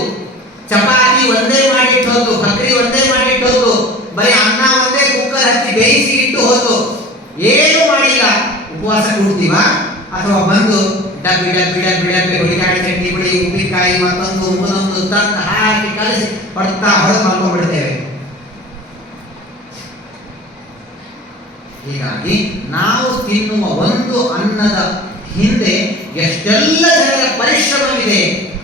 ಚಪಾತಿ ಒಂದೇ ಮಾಡಿಟ್ಟು ಹೋದ್ದು, ಭಕ್ರಿ ಒಂದೇ ಮಾಡಿಟ್ಟು ಹೋದ್ದು, ಬರೀ ಅನ್ನ ಒಂದೇ ಕುಕ್ಕರ್ ಹಚ್ಚಿ ಬೇಯಿಸಿ ಇಟ್ಟು ಹೋದ್ದು, ಏನು ಮಾಡಿಲ್ಲ. ಉಪವಾಸ ಕೂಡ್ತೀವ ಅಥವಾ ಬಂದು ಡಬ್ಬಿ ಡಬ್ಬಿ ಡಬ್ಬಿ ಡಬ್ಬಿ ಹುಡುಗಾಡಿ ಚಟ್ನಿ ಪುಡಿ, ಉಪ್ಪಿನಕಾಯಿ, ಮತ್ತೊಂದು ತಂದು ಹಾಕಿ ಕಲಿಸಿ ಹೊಡ್ತಾ ಹೊಡೆದು ಮಾಡ್ಕೊಂಡ್ಬಿಡ್ತೇವೆ. ಹೀಗಾಗಿ ನಾವು ತಿನ್ನುವ ಒಂದು ಅನ್ನದ ಹಿಂದೆ ಎಷ್ಟೆಲ್ಲ ಜನರ ಪರಿಶ್ರಮವಿದೆ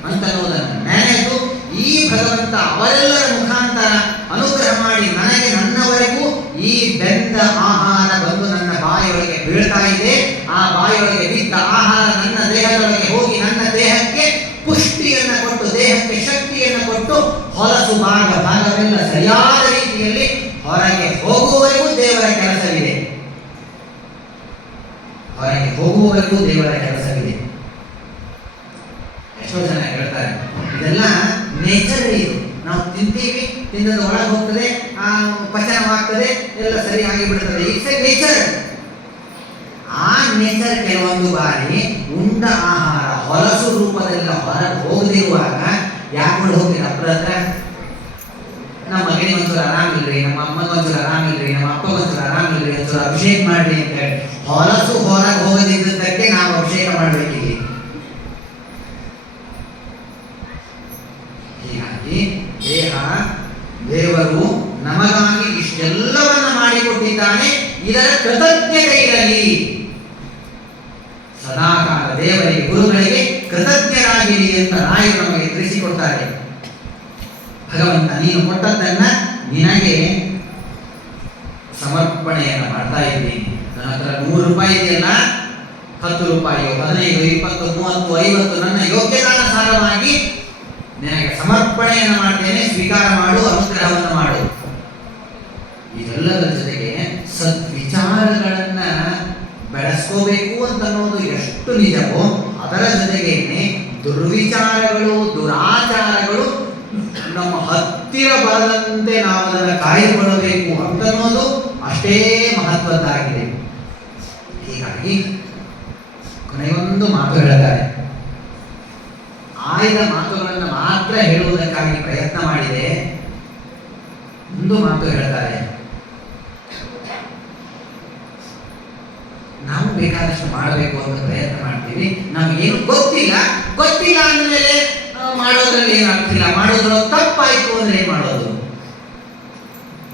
ಅಂತ ಅನ್ನೋದನ್ನು ನೆನೆದು ಈ ಭಗವಂತ ಅವರೆಲ್ಲರ ಮುಖಾಂತರ ಅನುಗ್ರಹ ಮಾಡಿ ನನಗೆ ನನ್ನವರೆಗೂ ಈ ಬೆಂದ ಆಹಾರ ಬಂದು ನನ್ನ ಬಾಯಿಯೊಳಗೆ ಬೀಳ್ತಾ ಇದೆ. ಆ ಬಾಯಿಯೊಳಗೆ ಬಿದ್ದ ಆಹಾರ ನನ್ನ ದೇಹದೊಳಗೆ ಹೋಗಿ ನನ್ನ ದೇಹಕ್ಕೆ ಪುಷ್ಟಿಯನ್ನು ಕೊಟ್ಟು, ದೇಹಕ್ಕೆ ಶಕ್ತಿಯನ್ನು ಕೊಟ್ಟು, ಹೊಲಸು ಭಾಗವೆಲ್ಲ ಸರಿಯಾದ ರೀತಿಯಲ್ಲಿ ಹೊರಗೆ ಹೋಗುವವರೆಗೂ ದೇವರ ಕೆಲಸವಿದೆ. ಹೊರಗೆ ಹೋಗುವವರೆಗೂ ದೇವರ ಕೆಲಸವಿದೆ. ಎಷ್ಟೋ ಜನ ಹೇಳ್ತಾರೆ ಇದೆಲ್ಲ ನೇಚರ್, ಇದು ನಾವು ತಿಂತೀವಿ, ತಿನ್ನೋದು ಒಳಗೆ ಹೋಗ್ತದೆ, ಪಚನವಾಗ್ತದೆ, ಎಲ್ಲ ಸರಿಯಾಗಿ ಬಿಡ್ತದೆ. It's A nature. ಆ ನೇಚರ್ ಕೆಲವೊಂದು ಬಾರಿ ಉಂಡ ಆಹಾರ ಹೊಲಸು ರೂಪದಲ್ಲ ಹೊರಗೆ ಹೋಗದಿರುವಾಗ ಯಾಕೆ ಹೋಗಿ ಡಾಕ್ಟರ್ ಹತ್ರ ನಮ್ಮ ಮಗನಿಗೆ ಒಂಚೂರು ಆರಾಮಿಲ್ರಿ, ನಮ್ಮ ಅಮ್ಮನಿಗೆ ಒಂಚೂರು ಆರಾಮಿಲ್ರಿ, ನಮ್ಮ ಅಪ್ಪಗೆ ಒಂಚೂರು ಆರಾಮಿಲ್ರಿ, ಒಂಚೂರು ಅಭಿಷೇಕ ಮಾಡ್ರಿ ಅಂತ ಹೇಳಿ ಹೊಲಸು ಹೊರಗೆ ಹೋಗದಿದ್ದಕ್ಕೆ ನಾವು ಅಭಿಷೇಕ ಮಾಡಬೇಕಿಲ್ಲಿ. ಹೀಗಾಗಿ ದೇವರು ನಮಗಾಗಿ ಇಷ್ಟೆಲ್ಲವನ್ನ ಮಾಡಿಕೊಟ್ಟಿದ್ದಾನೆ. ಇದರ ಕೃತಜ್ಞತೆ ಇರಲಿ. ಸದಾಕಾಲ ದೇವರಿಗೆ, ಗುರುಗಳಿಗೆ ಕೃತಜ್ಞರಾಗಿರಿ ಅಂತ ರಾಯರು ನಮಗೆ ತಿಳಿಸಿಕೊಡ್ತಾರೆ. ಭಗವಂತ ನೀನು ಕೊಟ್ಟದ್ದನ್ನ ನಿನಗೆ ಸಮರ್ಪಣೆಯನ್ನು ಮಾಡ್ತಾ ಇದ್ದೀನಿ. ನನ್ನ ಹತ್ರ 100 ರೂಪಾಯಿ ಇದೆಯಲ್ಲ, 10 ರೂಪಾಯಿ, 15, 20, 30, 50 ನನ್ನ ಯೋಗ್ಯತಾನುಸಾರವಾಗಿ ನಿನಗೆ ಸಮರ್ಪಣೆಯನ್ನು ಮಾಡ್ತೇನೆ, ಸ್ವೀಕಾರ ಮಾಡು, ಅನುಗ್ರಹವನ್ನು ಮಾಡು. ಇದೆಲ್ಲದರ ಜೊತೆಗೆ ಸದ್ವಿಚಾರಗಳನ್ನ ಬೆಳೆಸ್ಕೋಬೇಕು ಅಂತ ಅನ್ನೋದು ಎಷ್ಟು ನಿಜವೋ ಅದರ ಜೊತೆಗೇನೆ ದುರ್ವಿಚಾರಗಳು ದುರಾಚಾರಗಳು ನಮ್ಮ ಹತ್ತಿರ ಬರದಂತೆ ನಾವು ಅದನ್ನು ಕಾಯ್ದುಕೊಳ್ಳಬೇಕು ಅಂತನ್ನೋದು ಅಷ್ಟೇ ಮಹತ್ವದ್ದಾಗಿದೆ. ಹೀಗಾಗಿ ಕೊನೆಯೊಂದು ಮಾತು ಹೇಳ್ತಾರೆ. ಆಯ್ದ ಮಾತುಗಳನ್ನು ಮಾತ್ರ ಹೇಳುವುದಕ್ಕಾಗಿ ಪ್ರಯತ್ನ ಮಾಡಿದೆ. ಒಂದು ಮಾತು ಹೇಳ್ತಾರೆ, ನಾವು ಬೇಕಾದಷ್ಟು ಮಾಡಬೇಕು ಅಂತ ಪ್ರಯತ್ನ ಮಾಡ್ತೀವಿ, ನಮಗೇನು ಗೊತ್ತಿಲ್ಲ ಅಂದಮೇಲೆ ಮಾಡೋದ್ರಲ್ಲಿ ಏನು ಆಗ್ತಿಲ್ಲ, ಮಾಡೋದ್ರಲ್ಲಿ ತಪ್ಪಾಯ್ತು ಅಂದ್ರೆ ಏನ್ ಮಾಡೋದು?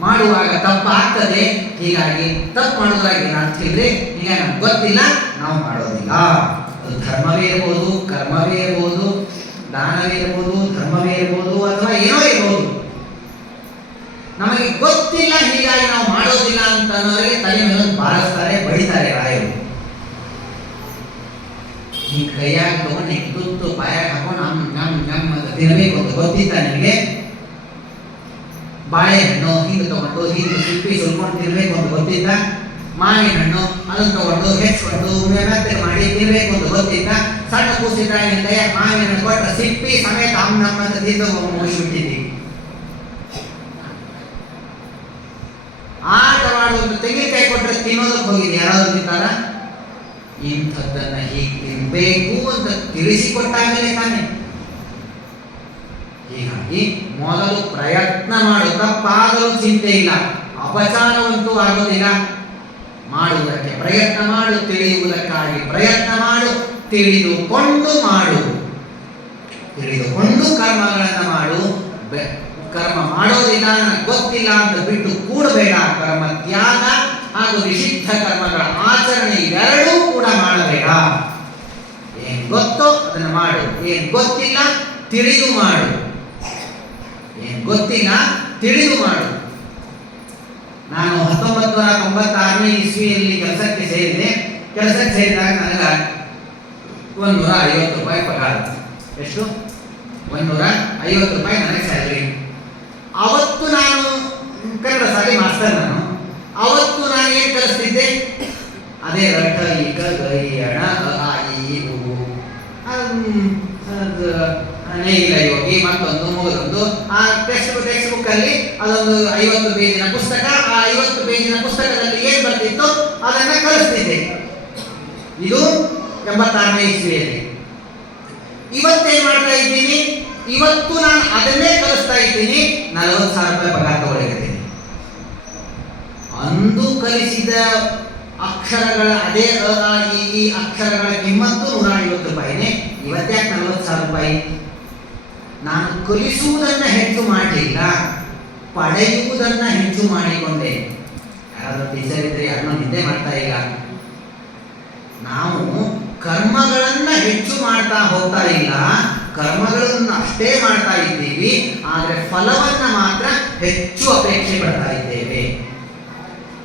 ಮಾಡುವಾಗ ತಪ್ಪಾಗ್ತದೆ, ಹೀಗಾಗಿ ತಪ್ಪು ಮಾಡೋದ್ರಾಗ ಏನಾಗ್ತಿದ್ರೆ ಈಗ ನಮ್ಗೆ ಗೊತ್ತಿಲ್ಲ, ನಾವು ಮಾಡೋದಿಲ್ಲ. ಅದು ಧರ್ಮವೇ ಇರ್ಬೋದು, ಕರ್ಮವೇ ಇರ್ಬೋದು, ದಾನವೇ ಇರ್ಬೋದು, ಧರ್ಮವೇ ಇರ್ಬೋದು, ಅಥವಾ ಏನೋ ಇರ್ಬೋದು. ನಮಗೆ ಗೊತ್ತಿಲ್ಲ, ಹೀಗಾಗಿ ನಾವು ಮಾಡೋದಿಲ್ಲ ಅಂತ ಅನ್ನೋರಿಗೆ ತಲೆ ಮೇಲೆ ಬಾರಿಸ್ತಾರೆ, ಬಡಿತಾರೆ ರಾಯರು. ಈ ಕೈಯಾಗ ತಗೊಂಡು ಹಿಂಗೆ ತುತ್ತು ಬಾಯಾಗ ಹಾಕೊಂಡು ನಮ್ಮ ಅಂತ ತಿನ್ನಬೇಕು ಅಂತ ಗೊತ್ತಿದ್ದ ನಿಮಗೆ? ಬಾಳೆಹಣ್ಣು ಹಿಂಗೆ ತಗೊಂಡು ಹಿಂಗೆ ಸಿಪ್ಪಿ ಸುಲ್ಕೊಂಡು ತಿನ್ಬೇಕು ಅಂತ ಗೊತ್ತಿದ್ದ? ಮಾವಿನ ಹಣ್ಣು ಅದನ್ನು ತಗೊಂಡು ಹೆಚ್ಕೊಂಡು ಮೆತ್ತಗೆ ಮಾಡಿ ತಿನ್ಬೇಕು ಅಂತ ಗೊತ್ತಿದ್ದ? ಸಣ್ಣ ಕೂಸಿದ್ದ ಮಾವಿನ ಹಣ್ಣು ಕೊಟ್ಟರೆ ಸಿಪ್ಪಿ ಸಮೇತ ನಮ್ಮ ಅಂತ ತಿಂದು ಮುಗಿಸ್ಬಿಟ್ಟಿದ್ದೀವಿ. ಆಟವಾಡುವಂತ ತೆಂಗಿನಕಾಯಿ ಕೊಟ್ಟರೆ ತಿನ್ನೋದಕ್ಕೆ ಹೋಗಿದೆ, ಯಾರಾದ್ರೂ ತಿಂತಾರ? ಇಂಥದ್ದನ್ನ ಹೀಗೆ ತಿನ್ಬೇಕು ಅಂತ ತಿಳಿಸಿಕೊಟ್ಟಾಗಲೇ ತಾನೆ. ಹೀಗಾಗಿ ಮೊದಲು ಪ್ರಯತ್ನ ಮಾಡು, ತಪ್ಪಾದರೂ ಚಿಂತೆ ಇಲ್ಲ, ಅಪಚಾರವಂತೂ ಆಗೋದಿಲ್ಲ. ಮಾಡುವುದಕ್ಕೆ ಪ್ರಯತ್ನ ಮಾಡು, ತಿಳಿಯುವುದಕ್ಕಾಗಿ ಪ್ರಯತ್ನ ಮಾಡು, ತಿಳಿದುಕೊಂಡು ಮಾಡು, ತಿಳಿದುಕೊಂಡು ಕರ್ಮಗಳನ್ನು ಮಾಡು. ಕರ್ಮ ಮಾಡೋದಿಲ್ಲ, ನನಗೆ ಗೊತ್ತಿಲ್ಲ ಅಂತ ಬಿಟ್ಟು ಕೂಡಬೇಡ. ಕರ್ಮ ತ್ಯಾಗ ಹಾಗೂ ನಿಷಿದ್ಧ ಕರ್ಮಗಳ ಆಚರಣೆ ಎರಡೂ ಕೂಡ ಮಾಡಬೇಡ. ಏನ್ ಗೊತ್ತೋ ಅದನ್ನು ಮಾಡು, ಏನ್ ಗೊತ್ತಿಲ್ಲ ತಿಳಿದು ಮಾಡು, ಏನ್ ಗೊತ್ತಿಲ್ಲ ತಿಳಿದು ಮಾಡು. ನಾನು 1996ನೇ ಇಸ್ವಿಯಲ್ಲಿ ಕೆಲಸಕ್ಕೆ ಸೇರಿದೆ. ಕೆಲಸಕ್ಕೆ ಸೇರಿದಾಗ ನನಗೆ 150 ರೂಪಾಯಿ ಪಗಾರ. ಎಷ್ಟು? 150 ರೂಪಾಯಿ ನನಗೆ ಸ್ಯಾಲರಿ. ಅವತ್ತು ನಾನು ಕನ್ನಡ ಶಾಲೆ ಮಾಸ್ತರ್. ಅವತ್ತು ನಾನು ಏನು ಕಲಿಸ್ತಿದ್ದೆ? ಅದೇ ರಟ ಈಗ ಗೈ ಅಣ ಈ ನೇಗಿಲ ಯೋಗಿ ಮತ್ತೊಂದು ಮೂರೊಂದು. ಆ ಟೆಕ್ಸ್ಟ್ ಬುಕ್ ಅಲ್ಲಿ ಅದೊಂದು 50 ಪೇಜಿನ ಪುಸ್ತಕ. ಆ 50 ಪೇಜಿನ ಪುಸ್ತಕದಲ್ಲಿ ಏನ್ ಬರ್ತಿತ್ತು ಅದನ್ನ ಕಲಿಸ್ತಿದ್ದೆ. ಇದು 86ನೇ ಇಸ್ವಿಯಲ್ಲಿ. ಇವತ್ತೇನ್ ಮಾಡ್ತಾ ಇದ್ದೀನಿ? ಇವತ್ತು ನಾನು ಅದನ್ನೇ ಕಲಿಸ್ತಾ ಇದ್ದೀನಿ. 40,000 ರೂಪಾಯಿ ಪಗಾರ ತಗೊಳ್ಳಿದ್ದೀನಿ. ಅಂದು ಕಲಿಸಿದ ಅಕ್ಷರಗಳ ಅದೇ ಈ ಅಕ್ಷರಗಳ ಕಿಮ್ಮತ್ತು 150 ರೂಪಾಯಿನೇ. ಇವತ್ತ್ಯಾಕೆ 40,000 ರೂಪಾಯಿ? ನಾನು ಕಲಿಸುವುದನ್ನ ಹೆಚ್ಚು ಮಾಡಲಿಲ್ಲ, ಪಡೆಯುವುದನ್ನ ಹೆಚ್ಚು ಮಾಡಿಕೊಂಡೆ. ಯಾರಾದ್ರೂ ಟೀಚರ್ ಇದ್ರೆ ಯಾರನ್ನೂ ನಿದ್ದೆ ಮಾಡ್ತಾ ಇಲ್ಲ. ನಾವು ಕರ್ಮಗಳನ್ನ ಹೆಚ್ಚು ಮಾಡ್ತಾ ಹೋಗ್ತಾ ಇಲ್ಲ, ಕರ್ಮಗಳನ್ನು ಅಷ್ಟೇ ಮಾಡ್ತಾ ಇದ್ದೀವಿ, ಆದರೆ ಫಲವನ್ನ ಮಾತ್ರ ಹೆಚ್ಚು ಅಪೇಕ್ಷೆ ಪಡ್ತಾ ಇದ್ದೇವೆ.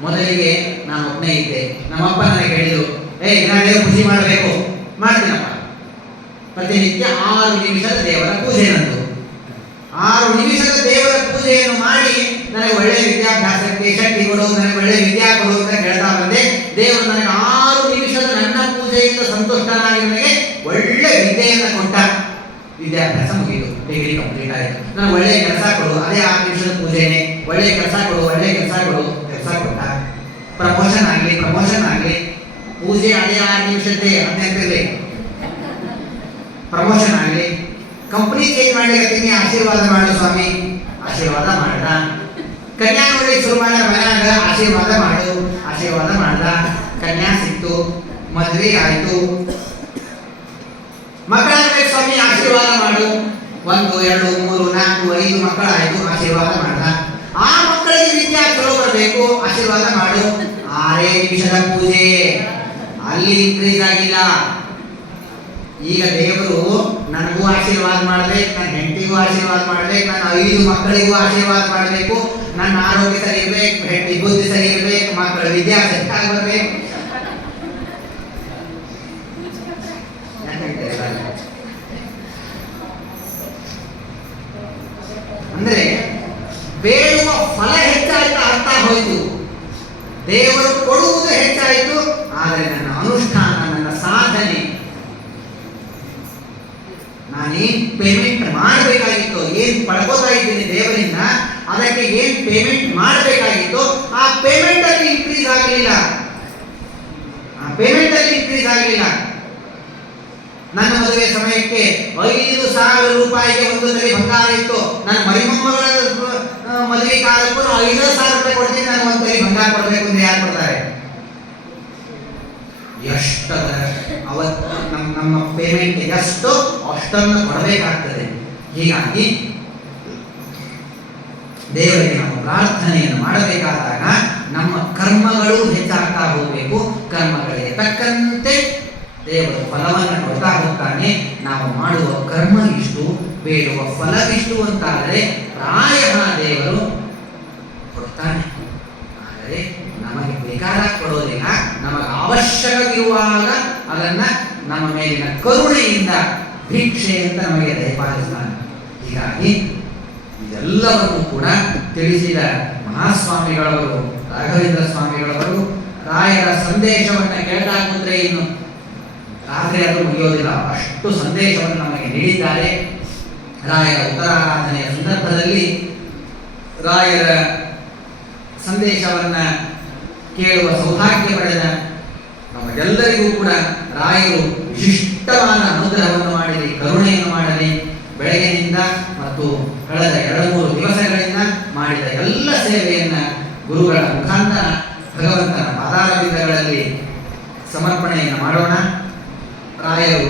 ಮೊದಲಿಗೆ ನಾನು ಒಬ್ಬನೇ ಇದ್ದೆ. ನಮ್ಮಪ್ಪ ನನಗೆ ಹೇಳಿದ್ರು, ನಾನೇ ಖುಷಿ ಮಾಡಬೇಕು, ಮಾಡ್ತೀನಪ್ಪ. ಪ್ರತಿನಿತ್ಯ 6 ನಿಮಿಷದ ದೇವರ ಪೂಜೆ ನಂದು. 6 ನಿಮಿಷದ ದೇವರ ಪೂಜೆಯನ್ನು ಮಾಡಿ ನನಗೆ ಒಳ್ಳೆಯ ವಿದ್ಯಾಭ್ಯಾಸಕ್ಕೆ ಶಕ್ತಿ ಕೊಡು, ನನಗೆ ಒಳ್ಳೆಯ ವಿದ್ಯಾ ಕೊಡು ಅಂತ ಹೇಳ್ತಾ ಬಂದೆ. ದೇವರು ನನಗೆ 6 ನಿಮಿಷದ ನನ್ನ ಪೂಜೆಯಿಂದ ಸಂತುಷ್ಟನಾಗಿ ನನಗೆ ಒಳ್ಳೆ ವಿದ್ಯೆಯನ್ನು ಕೊಟ್ಟ. ವಿದ್ಯಾಭ್ಯಾಸ ಮುಗಿಯಿತು, ಡಿಗ್ರಿ ಕಂಪ್ಲೀಟ್ ಆಯಿತು. ನನಗೆ ಒಳ್ಳೆಯ ಕೆಲಸ ಕೊಡು, ಅದೇ 6 ನಿಮಿಷದ ಪೂಜೆನೆ. ಒಳ್ಳೆಯ ಕೆಲಸ ಕೊಡು, ಒಳ್ಳೆಯ ಕೆಲಸ ಕೊಡು, ಕೆಲಸ ಕೊಟ್ಟ. ಪ್ರಮೋಷನ್ ಆಗಲಿ, ಪೂಜೆ ಅದೇ 6 ನಿಮಿಷದ್ದೇ, ಹದಿನೆಂಟರಲ್ಲಿ ಪ್ರಮೋಷನ್ ಆಗಲಿ. ಕಂಪನಿ ಚೇಂಜ್ ಮಾಡ್ಲಿಕ್ಕೆ ಆಶೀರ್ವಾದ ಮಾಡು ಸ್ವಾಮಿ, ಆಶೀರ್ವಾದ ಮಾಡ್ದ. ಕನ್ಯಾ ನೋಡಿ ಶುರು ಮಾಡ ಮನ್ಯಾಗ ಆಶೀರ್ವಾದ ಮಾಡು, ಆಶೀರ್ವಾದ ಮಾಡ್ದ. ಕನ್ಯಾ ಸಿಕ್ತು, ಮದ್ವೆ ಆಯ್ತು. ಮಕ್ಕಳಾಗಬೇಕು ಸ್ವಾಮಿ, ಆಶೀರ್ವಾದ ಮಾಡು. 1 2 3 4 5 ಮಕ್ಕಳಾಯ್ತು, ಆಶೀರ್ವಾದ ಮಾಡ್ದ. ಆ ಮಕ್ಕಳಿಗೆ ವಿದ್ಯಾ ಚಲೋ ಬರಬೇಕು, ಆಶೀರ್ವಾದ ಮಾಡು. 6 ನಿಮಿಷದ ಪೂಜೆ, ಅಲ್ಲಿ ಇನ್ಕ್ರೀಸ್ ಆಗಿಲ್ಲ. ಈಗ ದೇವರು ನನಗೂ ಆಶೀರ್ವಾದ ಮಾಡ್ಬೇಕು, ನನ್ನ ಹೆಂಡತಿಗೂ ಆಶೀರ್ವಾದ ಮಾಡ್ಬೇಕು, ನನ್ನ 5 ಮಕ್ಕಳಿಗೂ ಆಶೀರ್ವಾದ ಮಾಡಬೇಕು, ನನ್ನ ಆರೋಗ್ಯ ಸರಿ ಇರ್ಬೇಕು, ಹೆಂಡತಿ ಬುದ್ಧಿ ಸರಿ ಇರ್ಬೇಕು, ಮಕ್ಕಳ ವಿದ್ಯಾ ಸೆಟ್ ಆಗಿ ಬರ್ಬೇಕು. ಅಂದ್ರೆ ಬೇಡುವ ಫಲ ಹೆಚ್ಚಾಯ್ತಾ ಆಗ್ತಾ ಹೋಯಿತು, ದೇವರು ಕೊಡುವುದು ಹೆಚ್ಚಾಯಿತು, ಆದರೆ ನನ್ನ ಅನುಷ್ಠಾನ, ನನ್ನ ಸಾಧನೆ, ನಾನೇನ್ ಪೇಮೆಂಟ್ ಮಾಡಬೇಕಾಗಿತ್ತು, ಏನ್ ಪಡ್ಕೋತಾ ಇದ್ದೀನಿ ದೇವರಿಂದ, ಅದಕ್ಕೆ ಏನ್ ಪೇಮೆಂಟ್ ಮಾಡಬೇಕಾಗಿತ್ತು ಆ ಪೇಮೆಂಟ್ ಅಲ್ಲಿ ಇನ್ಕ್ರೀಸ್ ಆಗಲಿಲ್ಲ. ನನ್ನ ಮದುವೆ ಸಮಯಕ್ಕೆ 5,000 ರೂಪಾಯಿಗೆ ಒಂದು ತಲೆ ಬಂಗಾರ ಇತ್ತು. ನನ್ನ ಮರಿಮೊಮ್ಮಗಳ ಮದುವೆ ಕಾಲಕ್ಕೂ 5,000 ರೂಪಾಯಿ ಕೊಡ್ತೀನಿ, ನಾನು ಒಂದು ತಲೆ ಬಂಗಾರ ಕೊಡಬೇಕು ಅಂದ್ರೆ ಯಾರು ಕೊಡ್ತಾರೆ? ಎಷ್ಟದ ಅವತ್ತು ನಮ್ಮ ಪೇಮೆಂಟ್ ಎಷ್ಟು ಅಷ್ಟನ್ನು ಕೊಡಬೇಕಾಗ್ತದೆ. ಹೀಗಾಗಿ ದೇವರಿಗೆ ನಾವು ಪ್ರಾರ್ಥನೆಯನ್ನು ಮಾಡಬೇಕಾದಾಗ ನಮ್ಮ ಕರ್ಮಗಳು ಹೆಚ್ಚಾಗ್ತಾ ಹೋಗಬೇಕು. ಕರ್ಮಗಳಿಗೆ ತಕ್ಕಂತೆ ದೇವರು ಫಲವನ್ನು ಕೊಡ್ತಾ ಹೋಗ್ತಾನೆ. ನಾವು ಮಾಡುವ ಕರ್ಮ ಇಷ್ಟು, ಬೇಡುವ ಫಲವಿಷ್ಟು ಅಂತಾದರೆ ಪ್ರಾಯ ದೇವರು ಕೊಡ್ತಾನೆ. ಆದರೆ ನಮಗೆ ಬೇಕಾದಾಗ ಕೊಡೋದಿಲ್ಲ, ನಮಗೆ ಅವಶ್ಯಕವಿರುವಾಗ ಅದನ್ನ ನಮ್ಮ ಮೇಲಿನ ಕರುಣೆಯಿಂದ ಭಿಕ್ಷೆ ಅಂತ ನಮಗೆ ದಯಪಾಲಿಸ್ತಾನೆ. ಹೀಗಾಗಿ ಇದೆಲ್ಲವನ್ನು ಕೂಡ ತಿಳಿಸಿದ ಮಹಾಸ್ವಾಮಿಗಳವರು, ರಾಘವೇಂದ್ರ ಸ್ವಾಮಿಗಳವರು ರಾಯರ ಸಂದೇಶವನ್ನು ಕೇಳ್ತಾ ಕೂತ್ರೆ ಇನ್ನು ರಾತ್ರಿ ಅದು ಮುಗಿಯೋದಿಲ್ಲ, ಅಷ್ಟು ಸಂದೇಶವನ್ನು ನಮಗೆ ನೀಡಿದ್ದಾರೆ. ರಾಯರ ಉತ್ತರಾರಾಧನೆಯ ಸಂದರ್ಭದಲ್ಲಿ ರಾಯರ ಸಂದೇಶವನ್ನ ಕೇಳುವ ಸೌಭಾಗ್ಯ ಪಡೆದ ನಮಗೆಲ್ಲರಿಗೂ ಕೂಡ ರಾಯರು ವಿಶಿಷ್ಟವಾದ ಅನುಗ್ರಹವನ್ನು ಮಾಡಲಿ, ಕರುಣೆಯನ್ನು ಮಾಡಲಿ. ಬೆಳಗಿನಿಂದ ಮತ್ತು ಕಳೆದ 2-3 ದಿವಸಗಳಿಂದ ಮಾಡಿದ ಎಲ್ಲ ಸೇವೆಯನ್ನ ಗುರುಗಳ ಮುಖಾಂತರ ಭಗವಂತನ ಪಾದಾರವಿಂದಗಳಲ್ಲಿ ಸಮರ್ಪಣೆಯನ್ನು ಮಾಡೋಣ. ರಾಯರು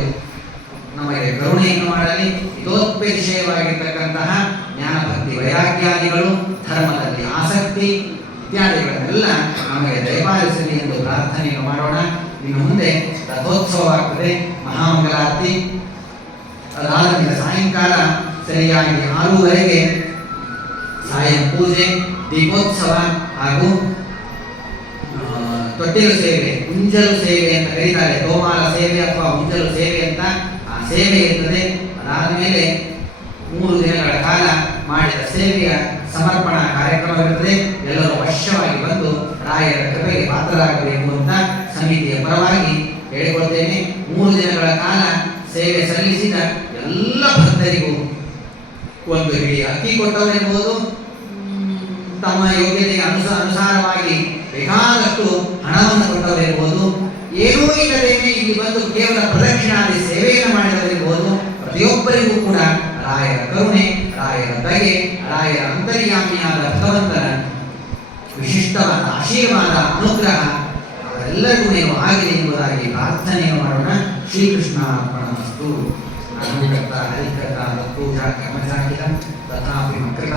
ನಮಗೆ ಕರುಣೆಯನ್ನು ಮಾಡಲಿ. ಹಿತೋತ್ಪೇಕ್ಷವಾಗಿರ್ತಕ್ಕಂತಹ ಜ್ಞಾನಭಕ್ತಿ ವೈರಾಗ್ಯಾದಿಗಳು, ಧರ್ಮದಲ್ಲಿ ಆಸಕ್ತಿ ಇತ್ಯಾದಿಗಳನ್ನೆಲ್ಲ ನಮಗೆ ದಯಪಾಲಿಸಲಿ ಎಂದು ಪ್ರಾರ್ಥನೆಯನ್ನು ಮಾಡೋಣ. ಇನ್ನು ಮುಂದೆ ರಥೋತ್ಸವ ಆಗ್ತದೆ, ಮಹಾಮಂಗಲಾರತಿ. ಅದಾದ ಮೇಲೆ ಸಾಯಂಕಾಲ ಸರಿಯಾಗಿ 6:30ಗೆ ಸಾಯಂ ಪೂಜೆ, ದೀಪೋತ್ಸವ ಹಾಗೂ ತೊಟ್ಟಿಲು ಸೇವೆ, ಉಂಜಲು ಸೇವೆ ಅಂತ ಕರೀತಾರೆ. ತೋಮಾಲ ಸೇವೆ ಅಥವಾ ಉಂಜಲು ಸೇವೆ ಅಂತ ಆ ಸೇವೆ ಇರ್ತದೆ. ಅದಾದ ಮೇಲೆ 3 ದಿನಗಳ ಕಾಲ ಮಾಡಿದ ಸೇವೆಯ ಸಮರ್ಪಣಾ ಕಾರ್ಯಕ್ರಮವಿರುತ್ತದೆ. ಎಲ್ಲರೂ ಅವಶ್ಯವಾಗಿ ಬಂದು ರಾಯರ ಕೃಪೆಗೆ ಪಾತ್ರರಾಗಬೇಕು ಅಂತ ಸಮಿತಿಯ ಪರವಾಗಿ ಹೇಳಿಕೊಳ್ತೇನೆ. 3 ದಿನಗಳ ಕಾಲ ಸೇವೆ ಸಲ್ಲಿಸಿದ ಎಲ್ಲ ಭಕ್ತರಿಗೂ ಒಂದು ಹಿಡಿ ಅಕ್ಕಿ ಕೊಟ್ಟವರಿರ್ಬೋದು, ತಮ್ಮ ಯೋಗ್ಯತೆಗೆ ಅನುಸಾರವಾಗಿ ಬೇಕಾದಷ್ಟು ಹಣವನ್ನು ಕೊಟ್ಟವರಿರ್ಬೋದು, ಏನೂ ಇಲ್ಲದೇನೆ ಇಲ್ಲಿ ಬಂದು ಕೇವಲ ಪ್ರದಕ್ಷಿಣಾದಿ ಸೇವೆಯನ್ನು ಮಾಡಿದವರಿರ್ಬೋದು, ಪ್ರತಿಯೊಬ್ಬರಿಗೂ ಕೂಡ ರಾಯರ ಕರುಣೆ, ರಾಯರ ದಯೆ, ರಾಯರ ಅಂತರ್ಯಾಮಿಯಾದ ಭಗವಂತನ ವಿಶಿಷ್ಟವಾದ ಆಶೀರ್ವಾದ, ಅನುಗ್ರಹ ಅವರೆಲ್ಲರಿಗೂ ನೀವು ಆಗಲಿ ಎಂಬುದಾಗಿ ಪ್ರಾರ್ಥನೆಯನ್ನು ಮಾಡೋಣ. ಶ್ರೀಕೃಷ್ಣ ಅರ್ಪಣಮಸ್ತು. ಹರಿಕರ್ತ ಪೂಜಾ ಕರ್ಮಚಾರಿಕಂ ತಥಾಪಿ ಮಕೃತ